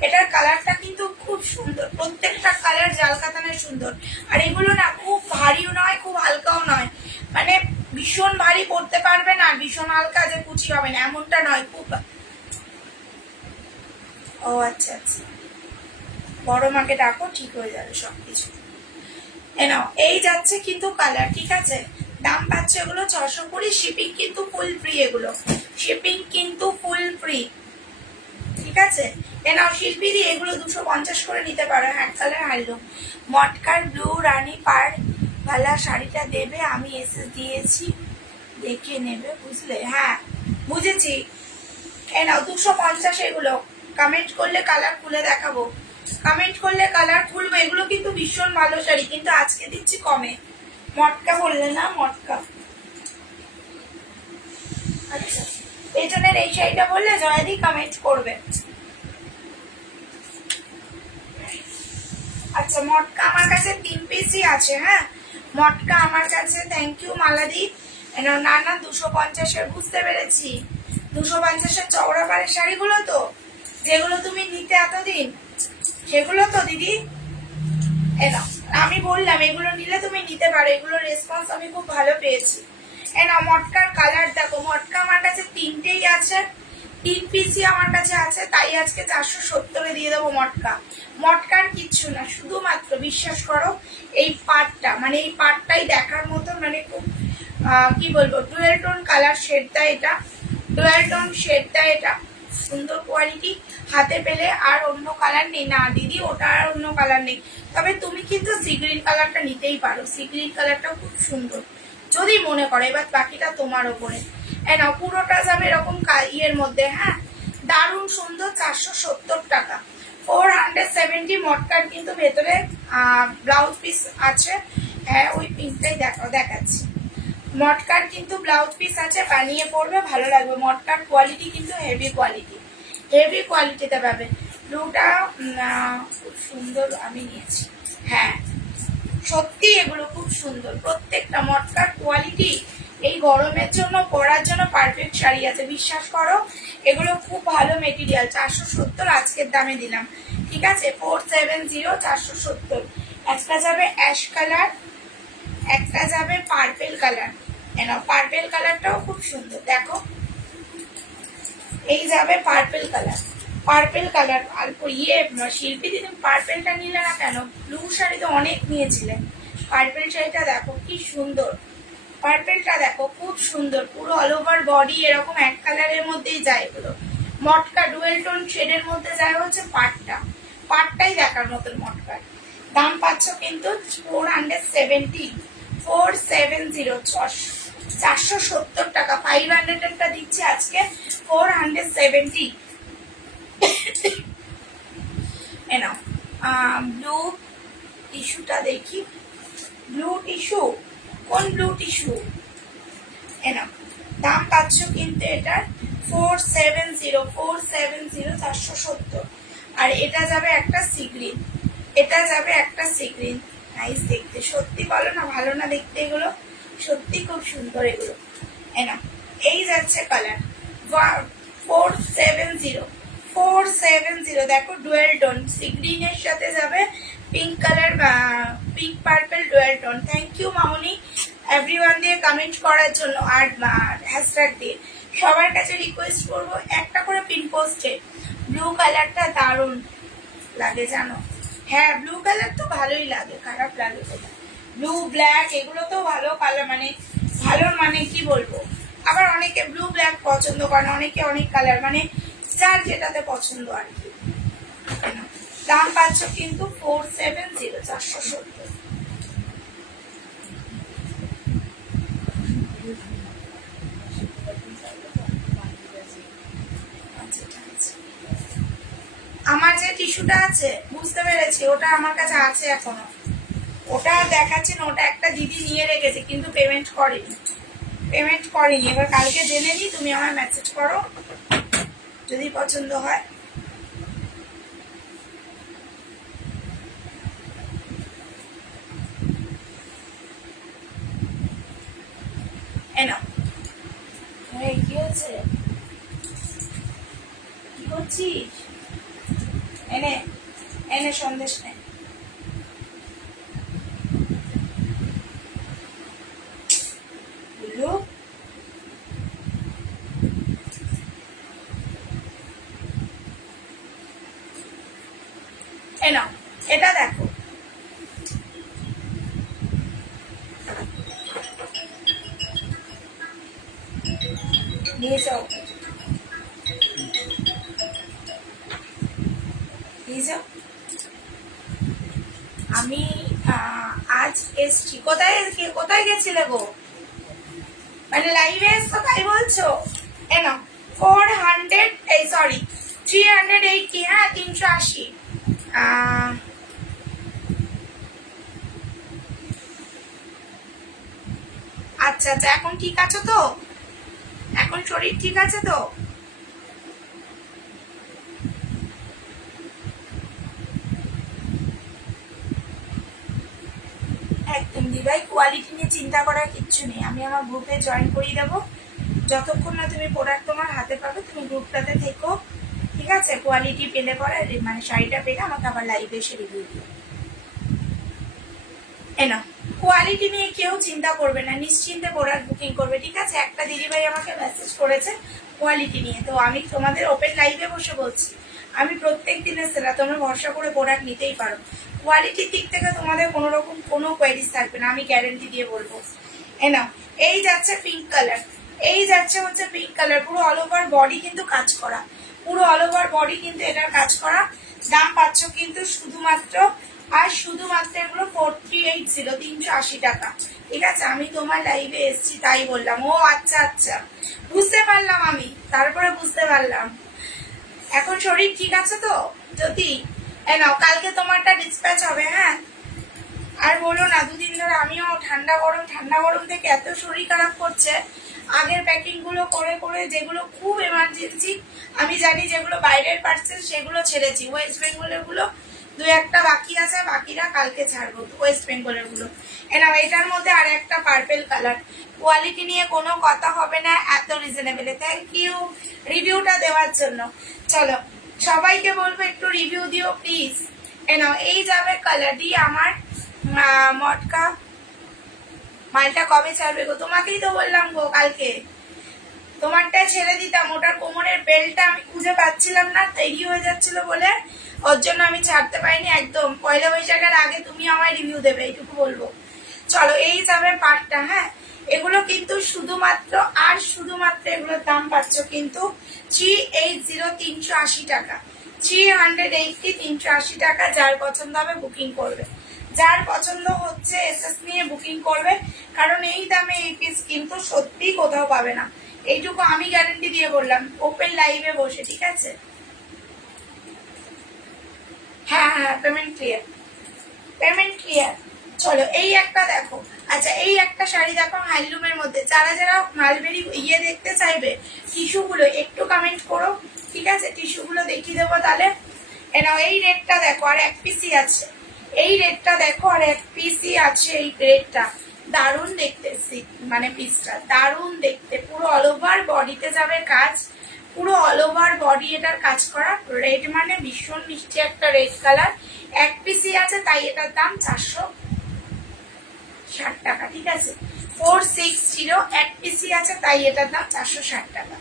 এটার কালারটা কিন্তু খুব সুন্দর, প্রত্যেকটা কালার জাল কাতানের সুন্দর। আর এগুলো না খুব ভারীও নয়, খুব হালকাও নয়, মানে ভীষণ ভারী পরতে পারবে না, ভীষণ হালকা যে কুচি হবে না এমনটা নয়, খুব। ও আচ্ছা আচ্ছা, বড় মাকে ডাকো, ঠিক হয়ে যাবে সবকিছু। নাও এই যাচ্ছে কিন্তু কালার, ঠিক আছে? দাম পাচ্ছে এগুলো 620, শিপিং কিন্তু ফুল ফ্রি, এগুলো শিপিং কিন্তু ফুল ফ্রি, ঠিক আছে। এ নাও শিল্পীদি, এগুলো 250 করে নিতে পারো, হ্যান্ড কালার হাইলো। মটকার ব্লু রানী পার ভালা শাড়িটা দেবে, আমি এসে দিয়েছি, দেখে নেবে, বুঝলে? হ্যাঁ বুঝেছি। এ নাও 250 এগুলো। কমেন্ট করলে কালার খুলে দেখাবো, কমেন্ট করলে কালার খুলবো। এগুলো কিন্তু ভীষণ ভালো শাড়ি, কিন্তু আজকে দিচ্ছি কমে। মটকা বললে না, মটকা। আচ্ছা, পেছনের এই শাড়িটা বললে জয়াদি কমেন্ট করবে। আচ্ছা, মটকা আমার কাছে 3 পিসই আছে। হ্যাঁ, মটকা আমার কাছে, থ্যাংক ইউ মালাদি। না না 250-এর, বুঝতে পেরেছি। 250-এর চওড়া পাড়ের শাড়িগুলো তো, যেগুলো তুমি নিতে এতদিন, সেগুলো তো দিদি। এনা আমি বললাম এগুলো নিলে তুমি নিতে পারো, এগুলো রেসপন্স আমি খুব ভালো পেয়েছি। এনা মটকার কালার দেখো, মটকা আমার কাছে 3টেই আছে, 3 পিসই আমার কাছে আছে, তাই আজকে 470-এ দিয়ে দেবো মটকা। মটকার কিচ্ছু না, শুধুমাত্র বিশ্বাস করো এই পাটটা, মানে এই পাটটাই দেখার মতো, মানে খুব কি বলবো, ডুয়েল টোন কালার শেডটা, এটা ডুয়েল টোন শেডটা, এটা সুন্দর কোয়ালিটি। হাতে পেলে আর অন্য কালার নেই না দিদি, ওটা আর অন্য কালার নেই। তবে তুমি কিন্তু সি গ্রিন কালারটা নিতেই পারো, সি গ্রিন কালারটাও খুব সুন্দর যদি মনে করো। এবার বাকিটা তোমার ওপরে। না পুরোটা যাবে এরকম ইয়ের মধ্যে। হ্যাঁ, দারুণ সুন্দর, 470 টাকা, 470। মটকার কিন্তু ভেতরে ব্লাউজ পিস আছে। হ্যাঁ, ওই পিসটাই দেখাচ্ছি। মটকার কিন্তু ব্লাউজ পিস আছে, বানিয়ে পড়বে, ভালো লাগবে। মটকার কোয়ালিটি কিন্তু হেভি কোয়ালিটি, হেভি কোয়ালিটিতে পাবে। ব্লুটা খুব সুন্দর আমি নিয়েছি। হ্যাঁ সত্যি এগুলো খুব সুন্দর, প্রত্যেকটা মটকার কোয়ালিটি এই গরমের জন্য পরার জন্য পারফেক্ট শাড়ি আছে, বিশ্বাস করো। এগুলো খুব ভালো মেটেরিয়াল। 470 আজকের দামে দিলাম, ঠিক আছে। 470, 470। একটা যাবে অ্যাশ কালার, একটা যাবে পার্পেল কালার। পার্পেল কালারটাও খুব সুন্দর, দেখো এই যাবে পার্পেল কালার, পার্পেল কালার। অল্প ইয়ে শিল্পী দিদি পার্পেলটা নিলে না কেন? ব্লু শাড়ি তো অনেক নিয়েছিলেন, পার্পেল শাড়িটা দেখো কি সুন্দর, পার্পেলটা দেখো খুব সুন্দর, পুরো অল ওভার বডি এরকম এক কালারের মধ্যেই যায় এগুলো। মটকা ডুয়েল টোন শেডের মধ্যে যায় হচ্ছে পাটটা, পাটটাই দেখার মতন মটকার। দাম পাচ্ছ কিন্তু 470, 470, 470 টাকা। 500-এরটা দিচ্ছি আজকে 470। এনাও ব্লু টিস্যুটা দেখি, ব্লু টিস্যু, কোন ব্লু টিস্যু? এনাও দাম পাচ্ছ কিন্তু এটার 470, 470, 470। আর এটা যাবে একটা সি গ্রিন, এটা যাবে একটা সি গ্রিন। নাইস দেখতে, সত্যি বলো না ভালো না দেখতে? এগুলো সত্যি খুব সুন্দর এগুলো। এনাও এই যাচ্ছে কালার 470, 470। দেখো ডুয়েল টোন, সি গ্রিনের সাথে যাবে pink colour, pink purple dual tone. Thank you মামনি এভরিওয়ান দিয়ে কমেন্ট করার জন্য আর হ্যাশট্যাগ দিয়ে। সবার কাছে রিকোয়েস্ট করবো একটা করে পিন পোস্টে। ব্লু কালারটা দারুণ লাগে জানো। হ্যাঁ ব্লু কালার তো ভালোই লাগে, খারাপ লাগে কোথায়? ব্লু ব্ল্যাক এগুলো তো ভালো কালার, মানে ভালো, মানে কি বলবো। আবার অনেকে ব্লু ব্ল্যাক পছন্দ করে, অনেকে অনেক কালার, মানে যার যেটাতে পছন্দ আর কি। দাম পাচ্ছ কিন্তু 470, 470। আমার যে টিস্যুটা আছে বুঝতে পেরেছি, ওটা আমার কাছে আছে এখনো, ওটা দেখাচ্ছি না। ওটা একটা দিদি নিয়ে রেখেছে কিন্তু পেমেন্ট করেনি, পেমেন্ট করেনি। এবার কালকে জেনে নিই, তুমি আমায় মেসেজ করো যদি পছন্দ হয়। এনাও কি হচ্ছে, কি করছিস? এনে এনে সন্দেশ নে। বুঝলো এনাও, এটা দেখো আমি আজ এসছি। কোথায় কোথায় গেছিলে গো? মানে লাইভে এসছো তাই বলছো? এনো 400, এই সরি 380, হ্যাঁ 380। আচ্ছা আচ্ছা, এখন ঠিক আছো তো? এখন শরীর ঠিক আছে তো? একদম দিভাই, কোয়ালিটি নিয়ে চিন্তা করার কিচ্ছু নেই। আমি আমার গ্রুপে জয়েন করিয়ে দেবো। যতক্ষণ না তুমি প্রোডাক্ট তোমার হাতে পাবে তুমি গ্রুপটাতে থেকো, ঠিক আছে? কোয়ালিটি পেলে পরে মানে শাড়িটা পেলে আমাকে আবার লাইভে এসে রিভিউ দিও। এনা কোয়ালিটি নিয়ে কেউ চিন্তা করবে না, নিশ্চিন্তে প্রোডাক্ট বুকিং করবে, ঠিক আছে? একটা দিদিভাই আমাকে মেসেজ করেছে কোয়ালিটি নিয়ে, তো আমি তোমাদের ওপেন লাইভে বসে বলছি আমি প্রত্যেক দিনের সেরা, তোমরা ভরসা করে প্রোডাক্ট নিতেই পারো। কোয়ালিটির দিক থেকে তোমাদের কোনো রকম কোনো কোয়ারিজ থাকবে না, আমি গ্যারেন্টি দিয়ে বলবো। এনা এই যাচ্ছে পিঙ্ক কালার, এই যাচ্ছে হচ্ছে পিঙ্ক কালার, পুরো অল ওভার বডি কিন্তু কাজ করা, পুরো অল ওভার বডি কিন্তু এটার কাজ করা। দাম পাচ্ছ কিন্তু শুধুমাত্র আর শুধুমাত্র এগুলো 4380, 380 টাকা, ঠিক আছে? আমি তোমার লাইভে এসেছি তাই বললাম। ও আচ্ছা আচ্ছা, বুঝতে পারলাম, আমি তারপরে বুঝতে পারলাম। এখন শরীর ঠিক আছে তো যদি? নাও কালকে তোমারটা ডিসপ্যাচ হবে, হ্যাঁ? আর বলো না, দুদিন ধরে আমিও ঠান্ডা গরম থেকে এত শরীর খারাপ করছে। আগের প্যাকিং গুলো করে করে যেগুলো খুব এমার্জেন্সি, আমি জানি যেগুলো বাইরের পার্সেল সেগুলো ছেড়েছি। ওয়েস্ট বেঙ্গলের গুলো দু একটা বাকি আছে, বাকিরা কালকে ছাড়বো ওয়েস্ট বেঙ্গলের গুলো। এটার মধ্যে আর একটা পার্পেল কালার, কোয়ালিটি নিয়ে কোনো কথা হবে না, এত রিজনেবল। থ্যাংক ইউ রিভিউটা দেওয়ার জন্য। চলো সবাইকে বলবো একটু রিভিউ দিও প্লিজ। এই যাবে কালার দিয়ে আমার মটকা মালটা কবে ছাড়বে গো? তোমাকেই তো বললাম গো কালকে তোমারটা ছেড়ে দিতাম, ওটার কোমরের বেল্টটা আমি খুঁজে পাচ্ছিলাম না, দেরি হয়ে যাচ্ছিল বলে ওর জন্য আমি ছাড়তে পারিনি। একদম পয়লা বৈশাখের আগে তুমি আমায় রিভিউ দেবে, এইটুকু বলবো। চলো এই যাবে পার্টটা, হ্যাঁ? এগুলো কিন্তু শুধুমাত্র আর শুধুমাত্র এগুলোর দাম পাচ্ছ কিন্তু 380, 380 টাকা, 380, 380 টাকা। যার পছন্দ হবে বুকিং করবে, যার পছন্দ হচ্ছে এসএস নিয়ে বুকিং করবে, কারণ এই দামে এই পিস কিন্তু সত্যি কোথাও পাবে না, এইটুকু আমি গ্যারেন্টি দিয়ে বললাম ওপেন লাইভে বসে, ঠিক আছে? হ্যাঁ হ্যাঁ, পেমেন্ট ক্লিয়ার, পেমেন্ট ক্লিয়ার। চলো এই একটা দেখো। আচ্ছা এই একটা শাড়ি দেখো হ্যান্ডলুমের মধ্যে, যারা যারা মালবেরি ইয়ে দেখতে চাইবে টিস্যুগুলো একটু কমেন্ট করো, ঠিক আছে? টিস্যুগুলো দেখিয়ে দেবো তাহলে। এনাও এই রেটটা দেখো, আর এক পিসি আছে, এই রেটটা দেখো আর এক পিসি আছে। এই রেটটা দারুণ দেখতে, মানে পিসটা দারুণ দেখতে, পুরো অল ওভার বডিতে যাবে কাজ, পুরো অল ওভার বডি এটার কাজ করা। রেড মানে ভীষণ মিষ্টি একটা রেড কালার, এক পিসি আছে তাই এটার দাম 460 টাকা, ঠিক আছে? 460, এক পিসি আছে তাই এটার দাম 460 টাকা।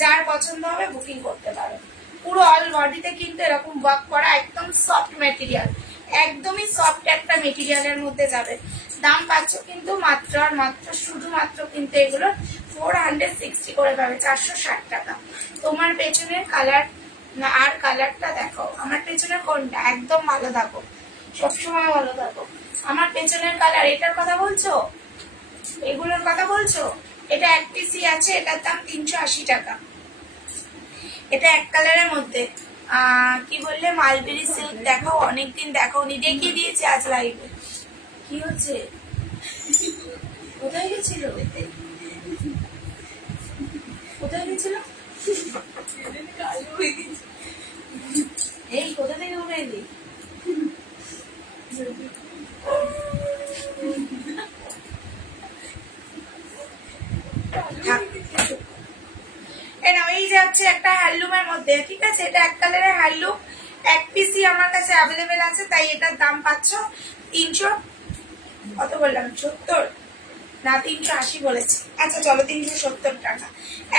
যার পছন্দ হবে বুকিং করতে পারো। পুরো অল বডিতে কিন্তু এরকম ওয়ার্ক করা, একদম সফট মেটেরিয়াল, একদমই সফট একটা মেটেরিয়ালের মধ্যে যাবে। দাম পাচ্ছ কিন্তু মাত্র আর মাত্র শুধুমাত্র কিন্তু এগুলো 460 করে পাবে, 460 টাকা। তোমার পেছনের কালার না আর কালারটা দেখো, আমার পেছনে কোনটা? একদম ভালো থাকো, সবসময় ভালো থাকো। আমার পেছনের কালার এটার কথা বলছো, এগুলোর কথা বলছো? এটা এক পিসি আছে, এটার দাম 380 টাকা। এটা এক কালারের মধ্যে কি বললে মালবেরি সিল্ক দেখাও, অনেকদিন দেখাওনি, দেখিয়ে দিয়েছি আজ লাইভে। কি হচ্ছে? কোথায় গেছিল? কোথায় গেছিল? এই কোথা থেকে উঠে এলি? এই যাচ্ছে একটা হ্যান্ডলুমের মধ্যে, ঠিক আছে? এটা এক কালারের হ্যান্ডলুম, এক পিসি আমার কাছে অ্যাভেলেবেল আছে, তাই এটার দাম পাচ্ছ 300, কত বললাম? 70 না 380 বলেছি। আচ্ছা চলো 370 টাকা,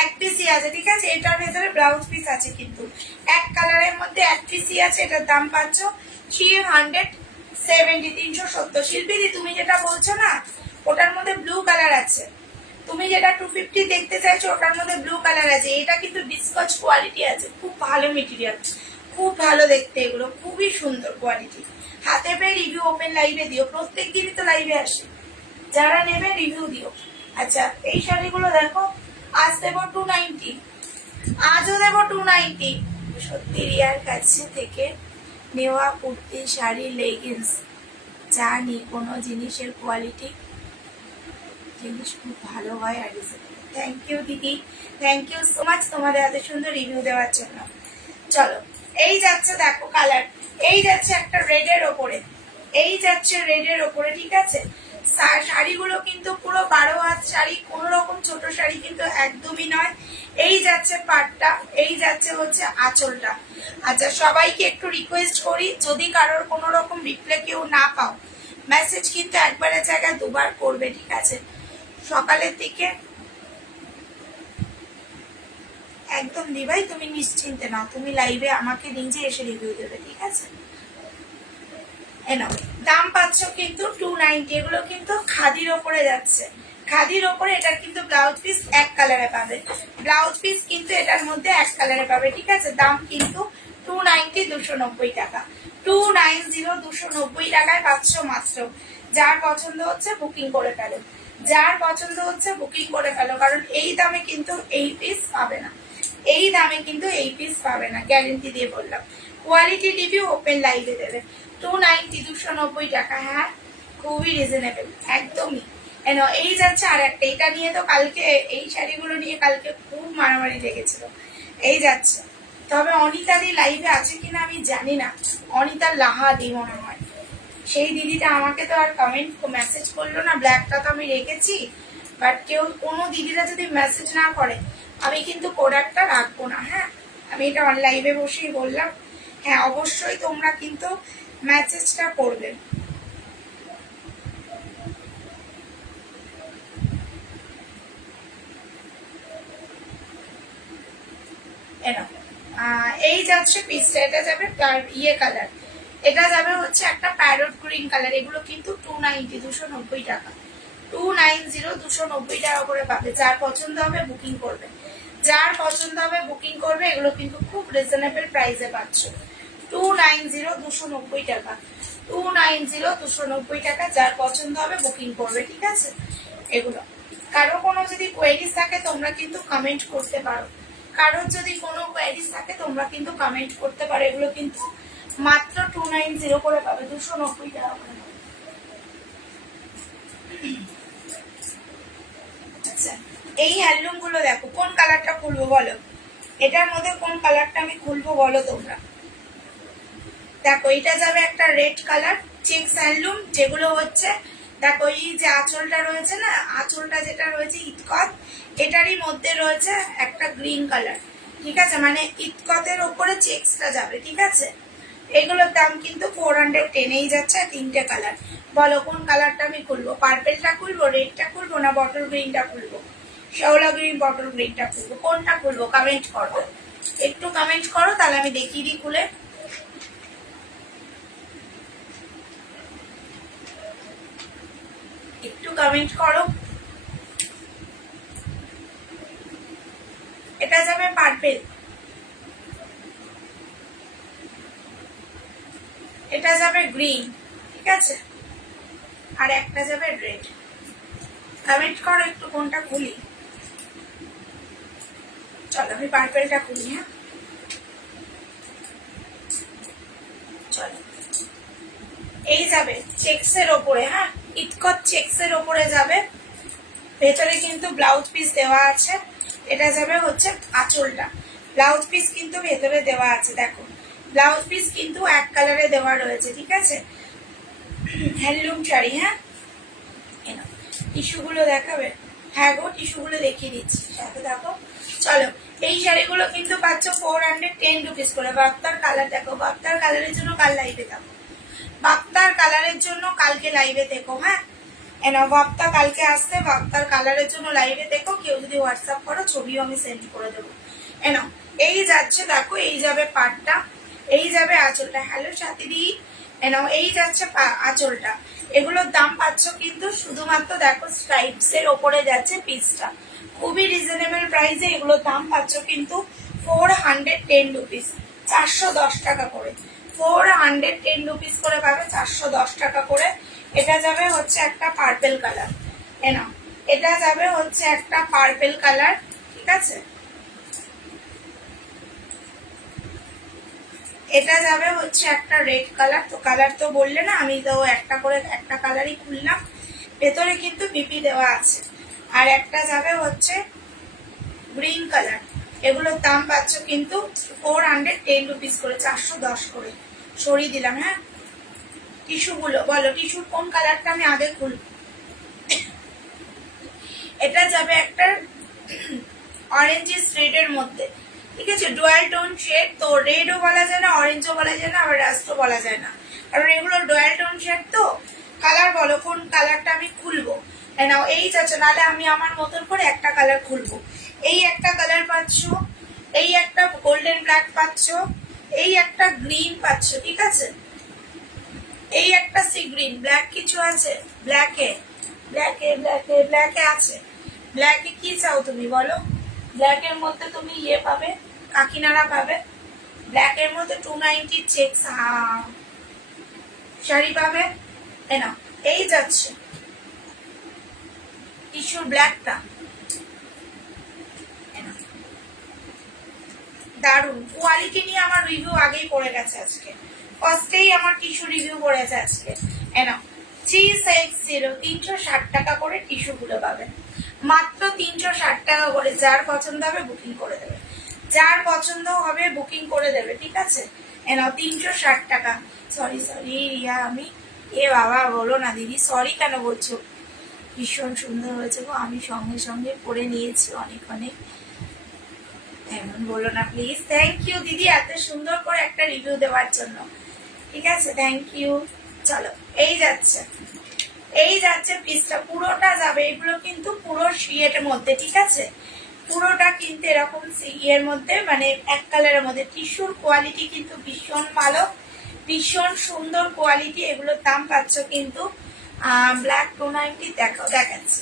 এক পিসি আছে, ঠিক আছে? এটার ভেতরে ব্লাউজ পিস আছে কিন্তু, এক কালারের মধ্যে এক পিসি আছে, এটার দাম পাচ্ছ 370, 370। শিল্পীদি তুমি যেটা বলছো না ওটার মধ্যে ব্লু কালার আছে, তুমি যেটা 250 দেখতে চাইছো ওটার মধ্যে ব্লু কালার আছে। এটা কিন্তু ডিসকচ কোয়ালিটি আছে, খুব ভালো মেটেরিয়াল, খুব ভালো দেখতে, এগুলো খুবই সুন্দর কোয়ালিটি। হাতে পেয়ে রিভিউ ওপেন লাইভে দিও, প্রত্যেক দিনই তো লাইভে আসে, যারা নেবে রিভিউ দিও। আচ্ছা এই শাড়িগুলো দেখো, আজ দেবো 290, আজও দেবো 290। সত্যি রিয়ার কাছে থেকে নেওয়া কুর্তি, শাড়ি, লেগিংস জানি কোনো জিনিসের কোয়ালিটি, জিনিস খুব ভালো হয়। আর থ্যাংক ইউ দিদি, থ্যাংক ইউ সো মাচ তোমাদের এত সুন্দর রিভিউ দেওয়ার জন্য। চলো এই যাচ্ছে দেখো কালার, এই যাচ্ছে একটা রেডের ওপরে, এই যাচ্ছে রেডের ওপরে, ঠিক আছে। শাড়িগুলো কিন্তু পুরো 12 হাত শাড়ি, কোন রকম ছোট শাড়ি কিন্তু একদমই নয়। এই যাচ্ছে পাটটা, এই যাচ্ছে হচ্ছে আঁচলটা। আচ্ছা সবাইকে একটু রিকোয়েস্ট করি, যদি কারোর কোনো রকম রিপ্লাই কেউ না পাও, মেসেজ কিন্তু একবারের জায়গায় দুবার করবে, ঠিক আছে। সকালের দিকে একদম দিবাই, তুমি নিশ্চিন্তে নাও, তুমি লাইভে আমাকে নিজে এসে রিভিউ দেবে, ঠিক আছে। এনাও দাম পাচ্ছ কিন্তু 290, এগুলো কিন্তু খাদির ওপরে যাচ্ছে, খাদির ওপরে। এটা কিন্তু ব্লাউজ পিস এক কালারে পাবে, ব্লাউজ পিস কিন্তু এটার মধ্যে এক কালারে পাবে, ঠিক আছে। দাম কিন্তু 290, 290 টাকা, 290, 290 টাকায় পাচ্ছ মাত্র। যার পছন্দ হচ্ছে বুকিং করে ফেলো, যার পছন্দ হচ্ছে বুকিং করে ফেলো, কারণ এই দামে কিন্তু এই পিস পাবে না, এই দামে কিন্তু এই পিস পাবে না, গ্যারেন্টি দিয়ে বললাম। কোয়ালিটি রিভিউ ওপেন লাইভে দেবে। 290, 290 টাকা, হ্যাঁ খুবই রিজনেবল, একদমই। এই যাচ্ছে আর একটা, এটা নিয়ে তো কালকে, এই শাড়িগুলো নিয়ে কালকে খুব মারামারি লেগেছিল। এই যাচ্ছে, তবে অনিতাদি লাইভে আছে কিনা আমি জানি না, অনিতা লাহাদি মনে হয়, সেই দিদিটা আমাকে তো আর কমেন্ট মেসেজ করলো না। ব্ল্যাকটা তো আমি রেখেছি, বাট কেউ কোনো দিদিরা যদি মেসেজ না করে আমি কিন্তু প্রোডাক্টটা রাখবো না, হ্যাঁ আমি এটা অনলাইনে বসেই বললাম। হ্যাঁ অবশ্যই তোমরা কিন্তু মেসেজটা করবে। এই যাচ্ছে পিসটা, এটা যাবে ইয়ে কালার, এটা যাবে হচ্ছে একটা প্যারট গ্রিন কালার। এগুলো কিন্তু 290, 290 টাকা, 290, 290 টাকা করে পাবে। যার পছন্দ হবে বুকিং করবে, যার পছন্দ হবে বুকিং করবে। এগুলো কিন্তু খুব রিজনেবল প্রাইসে পাচ্ছ, 290, 290 টাকা, 290, 290 টাকা। যার পছন্দ হবে বুকিং করবে, ঠিক আছে। এগুলো কারো কোনো যদি কোয়েরিজ থাকে তোমরা কিন্তু কমেন্ট করতে পারো, কারোর যদি কোনো কোয়েরিজ থাকে তোমরা কিন্তু কমেন্ট করতে পারো। এগুলো কিন্তু মাত্র 290 করে পাবে, 290 টাকা করে। আচ্ছা এই হ্যান্ডলুম গুলো দেখো, কোন কালারটা খুলবো বলো, এটার মধ্যে কোন কালারটা আমি খুলবো বলো তোমরা। দেখো এটা যাবে একটা রেড কালার চেক্স হ্যান্ডলুম, যেগুলো হচ্ছে দেখো এই যে আঁচলটা রয়েছে না, আঁচলটা যেটা রয়েছে ইতকত, এটারই মধ্যে রয়েছে একটা গ্রিন কালার, ঠিক আছে। মানে ইতকতের ওপরে চেক্সটা যাবে, ঠিক আছে। এগুলোর দাম কিন্তু 410 যাচ্ছে, তিনটে কালার। বলো কোন কালারটা আমি খুলবো, পার্পেলটা খুলবো, রেডটা খুলবো, না বটল গ্রিনটা খুলবো, শ্যাওলা গ্রিন বটল গ্রিনটা খুলবো, কোনটা খুলবো কমেন্ট করো, একটু কমেন্ট করো, তাহলে আমি দেখিয়ে দিই খুলে। একটু কমেন্ট করো। এটা যাবে পার্পেল, এটা যাবে গ্রিন, ঠিক আছে, আর একটা যাবে রেড। কমেন্ট করো একটু কোনটা খুলি। চলো আমি পার্পেলটা খুলি, হ্যাঁ চলো। এই যাবে চেক্সের ওপরে, হ্যাঁ ইতকত চেক্সের ওপরে যাবে, ভেতরে কিন্তু ব্লাউজ পিস দেওয়া আছে। এটা যাবে হচ্ছে আঁচলটা, ব্লাউজ পিস কিন্তু ভেতরে দেওয়া আছে, দেখো ব্লাউজ পিস কিন্তু এক কালারে দেওয়া রয়েছে, ঠিক আছে। হ্যান্ডলুম শাড়ি, হ্যাঁ টিস্যুগুলো দেখাবে, হ্যাঁ গো টিস্যুগুলো দেখিয়ে দিচ্ছি সাথে, দেখো। চলো এই শাড়িগুলো কিন্তু পাচ্ছ 410 রুপিস করে। বাপ্তার কালার দেখো, বাপ্তার কালারের জন্য কাল লাইভে থাকো, বাপ্তার কালারের জন্য কালকে লাইভে দেখো, হ্যাঁ বাপ্তা কালকে আসতে, বাপ্তার কালারের জন্য লাইভে দেখো। কেউ যদি হোয়াটসঅ্যাপ করো ছবিও আমি সেন্ড করে দেবো। এই যাচ্ছে দেখো, এই যাবে পাটটা, এই যাবে আঁচলটা। হ্যালো সাথীদি, এই যাচ্ছে আঁচলটা। এগুলোর দাম পাচ্ছ কিন্তু শুধুমাত্র দেখো স্ট্রাইপস এর ওপরে যাচ্ছে পিসটা, খুবই রিজনেবল প্রাইসে এগুলোর দাম পাচ্ছ কিন্তু 410 রুপিস, 410 টাকা করে, 410 রুপিস করে পাবে, 410 টাকা করে। এটা যাবে হচ্ছে একটা পার্পেল কালার, না এটা যাবে হচ্ছে একটা পার্পেল কালার, ঠিক আছে। এটা যাবে হচ্ছে একটা রেড কালার। তো কালার তো বললে না, আমি তো একটা করে একটা কালারই খুললাম, ভেতরে কিন্তু পিপি দেওয়া আছে। আর একটা যাবে হচ্ছে গ্রিন কালার। এগুলোর দাম পাচ্ছ কিন্তু 410 রুপিস করে, 410 করে সরিয়ে দিলাম। হ্যাঁ, টিস্যুগুলো বলো, টিস্যুর কোন কালারটা আমি আগে খুলব। এটা যাবে একটা অরেঞ্জিস রেডের মধ্যে, ঠিক আছে, ডুয়াল টোন শেড। তো রেডও বলা যায় না, অরেঞ্জও বলা যায় না, আবার রাস্টও বলা যায় না, কারণ এগুলো ডুয়াল টোন শেড। তো কালার বলো কোন কালারটা আমি খুলবো। নাও এই যাচ্ছে, নাহলে আমি আমার মতন করে একটা কালার খুলবো। এই একটা কালার পাচ্ছ, এই একটা গোল্ডেন ব্ল্যাক পাচ্ছ, এই একটা গ্রিন পাচ্ছ, ঠিক আছে, এই একটা সি গ্রিন। ব্ল্যাক কিছু আছে, ব্ল্যাকে ব্ল্যাকে ব্ল্যাকে ব্ল্যাকে আছে। ব্ল্যাকে কি চাও তুমি বলো। ব্ল্যাকের মধ্যে তুমি ইয়ে পাবে, কাকিনাড়া পাবে। ব্ল্যাকের মধ্যে 290 চেকস শাড়ি পাবে। না এই যাচ্ছে টিস্যুর ব্ল্যাকটা, দারুন কোয়ালিটি নিয়ে আমার রিভিউ আগেই পড়ে গেছে আজকে, ফার্স্টেই আমার টিস্যু রিভিউ পড়েছে আজকে। এনা 360 360 টাকা করে টিস্যু গুলো পাবে, মাত্র 360 টাকা করে। যার পছন্দ হবে বুকিং করে দেবে, যার পছন্দ হবে বুকিং করে দেবে, ঠিক আছে। এনা 360 টাকা। সরি সরি রিয়া, আমি এ বাবা বলো না দিদি, সরি কেন বলছো, ভীষণ সুন্দর হয়েছে গো, আমি সঙ্গে সঙ্গে পরে নিয়েছি অনেক অনেক, এমন বলো না প্লিজ। থ্যাংক ইউ দিদি এত সুন্দর করে একটা রিভিউ দেওয়ার জন্য, ঠিক আছে, থ্যাংক ইউ। চলো এই যাচ্ছে, এই যাচ্ছে পিসটা, পুরোটা যাবে। এগুলো কিন্তু পুরো শিয়ের মধ্যে, ঠিক আছে, পুরোটা কিন্তু এরকম ইয়ের মধ্যে, মানে এক কালারের মধ্যে। টিস্যুর কোয়ালিটি কিন্তু ভীষণ ভালো, ভীষণ সুন্দর কোয়ালিটি। এগুলোর দাম পাচ্ছ কিন্তু ব্ল্যাক 290 দেখাচ্ছি,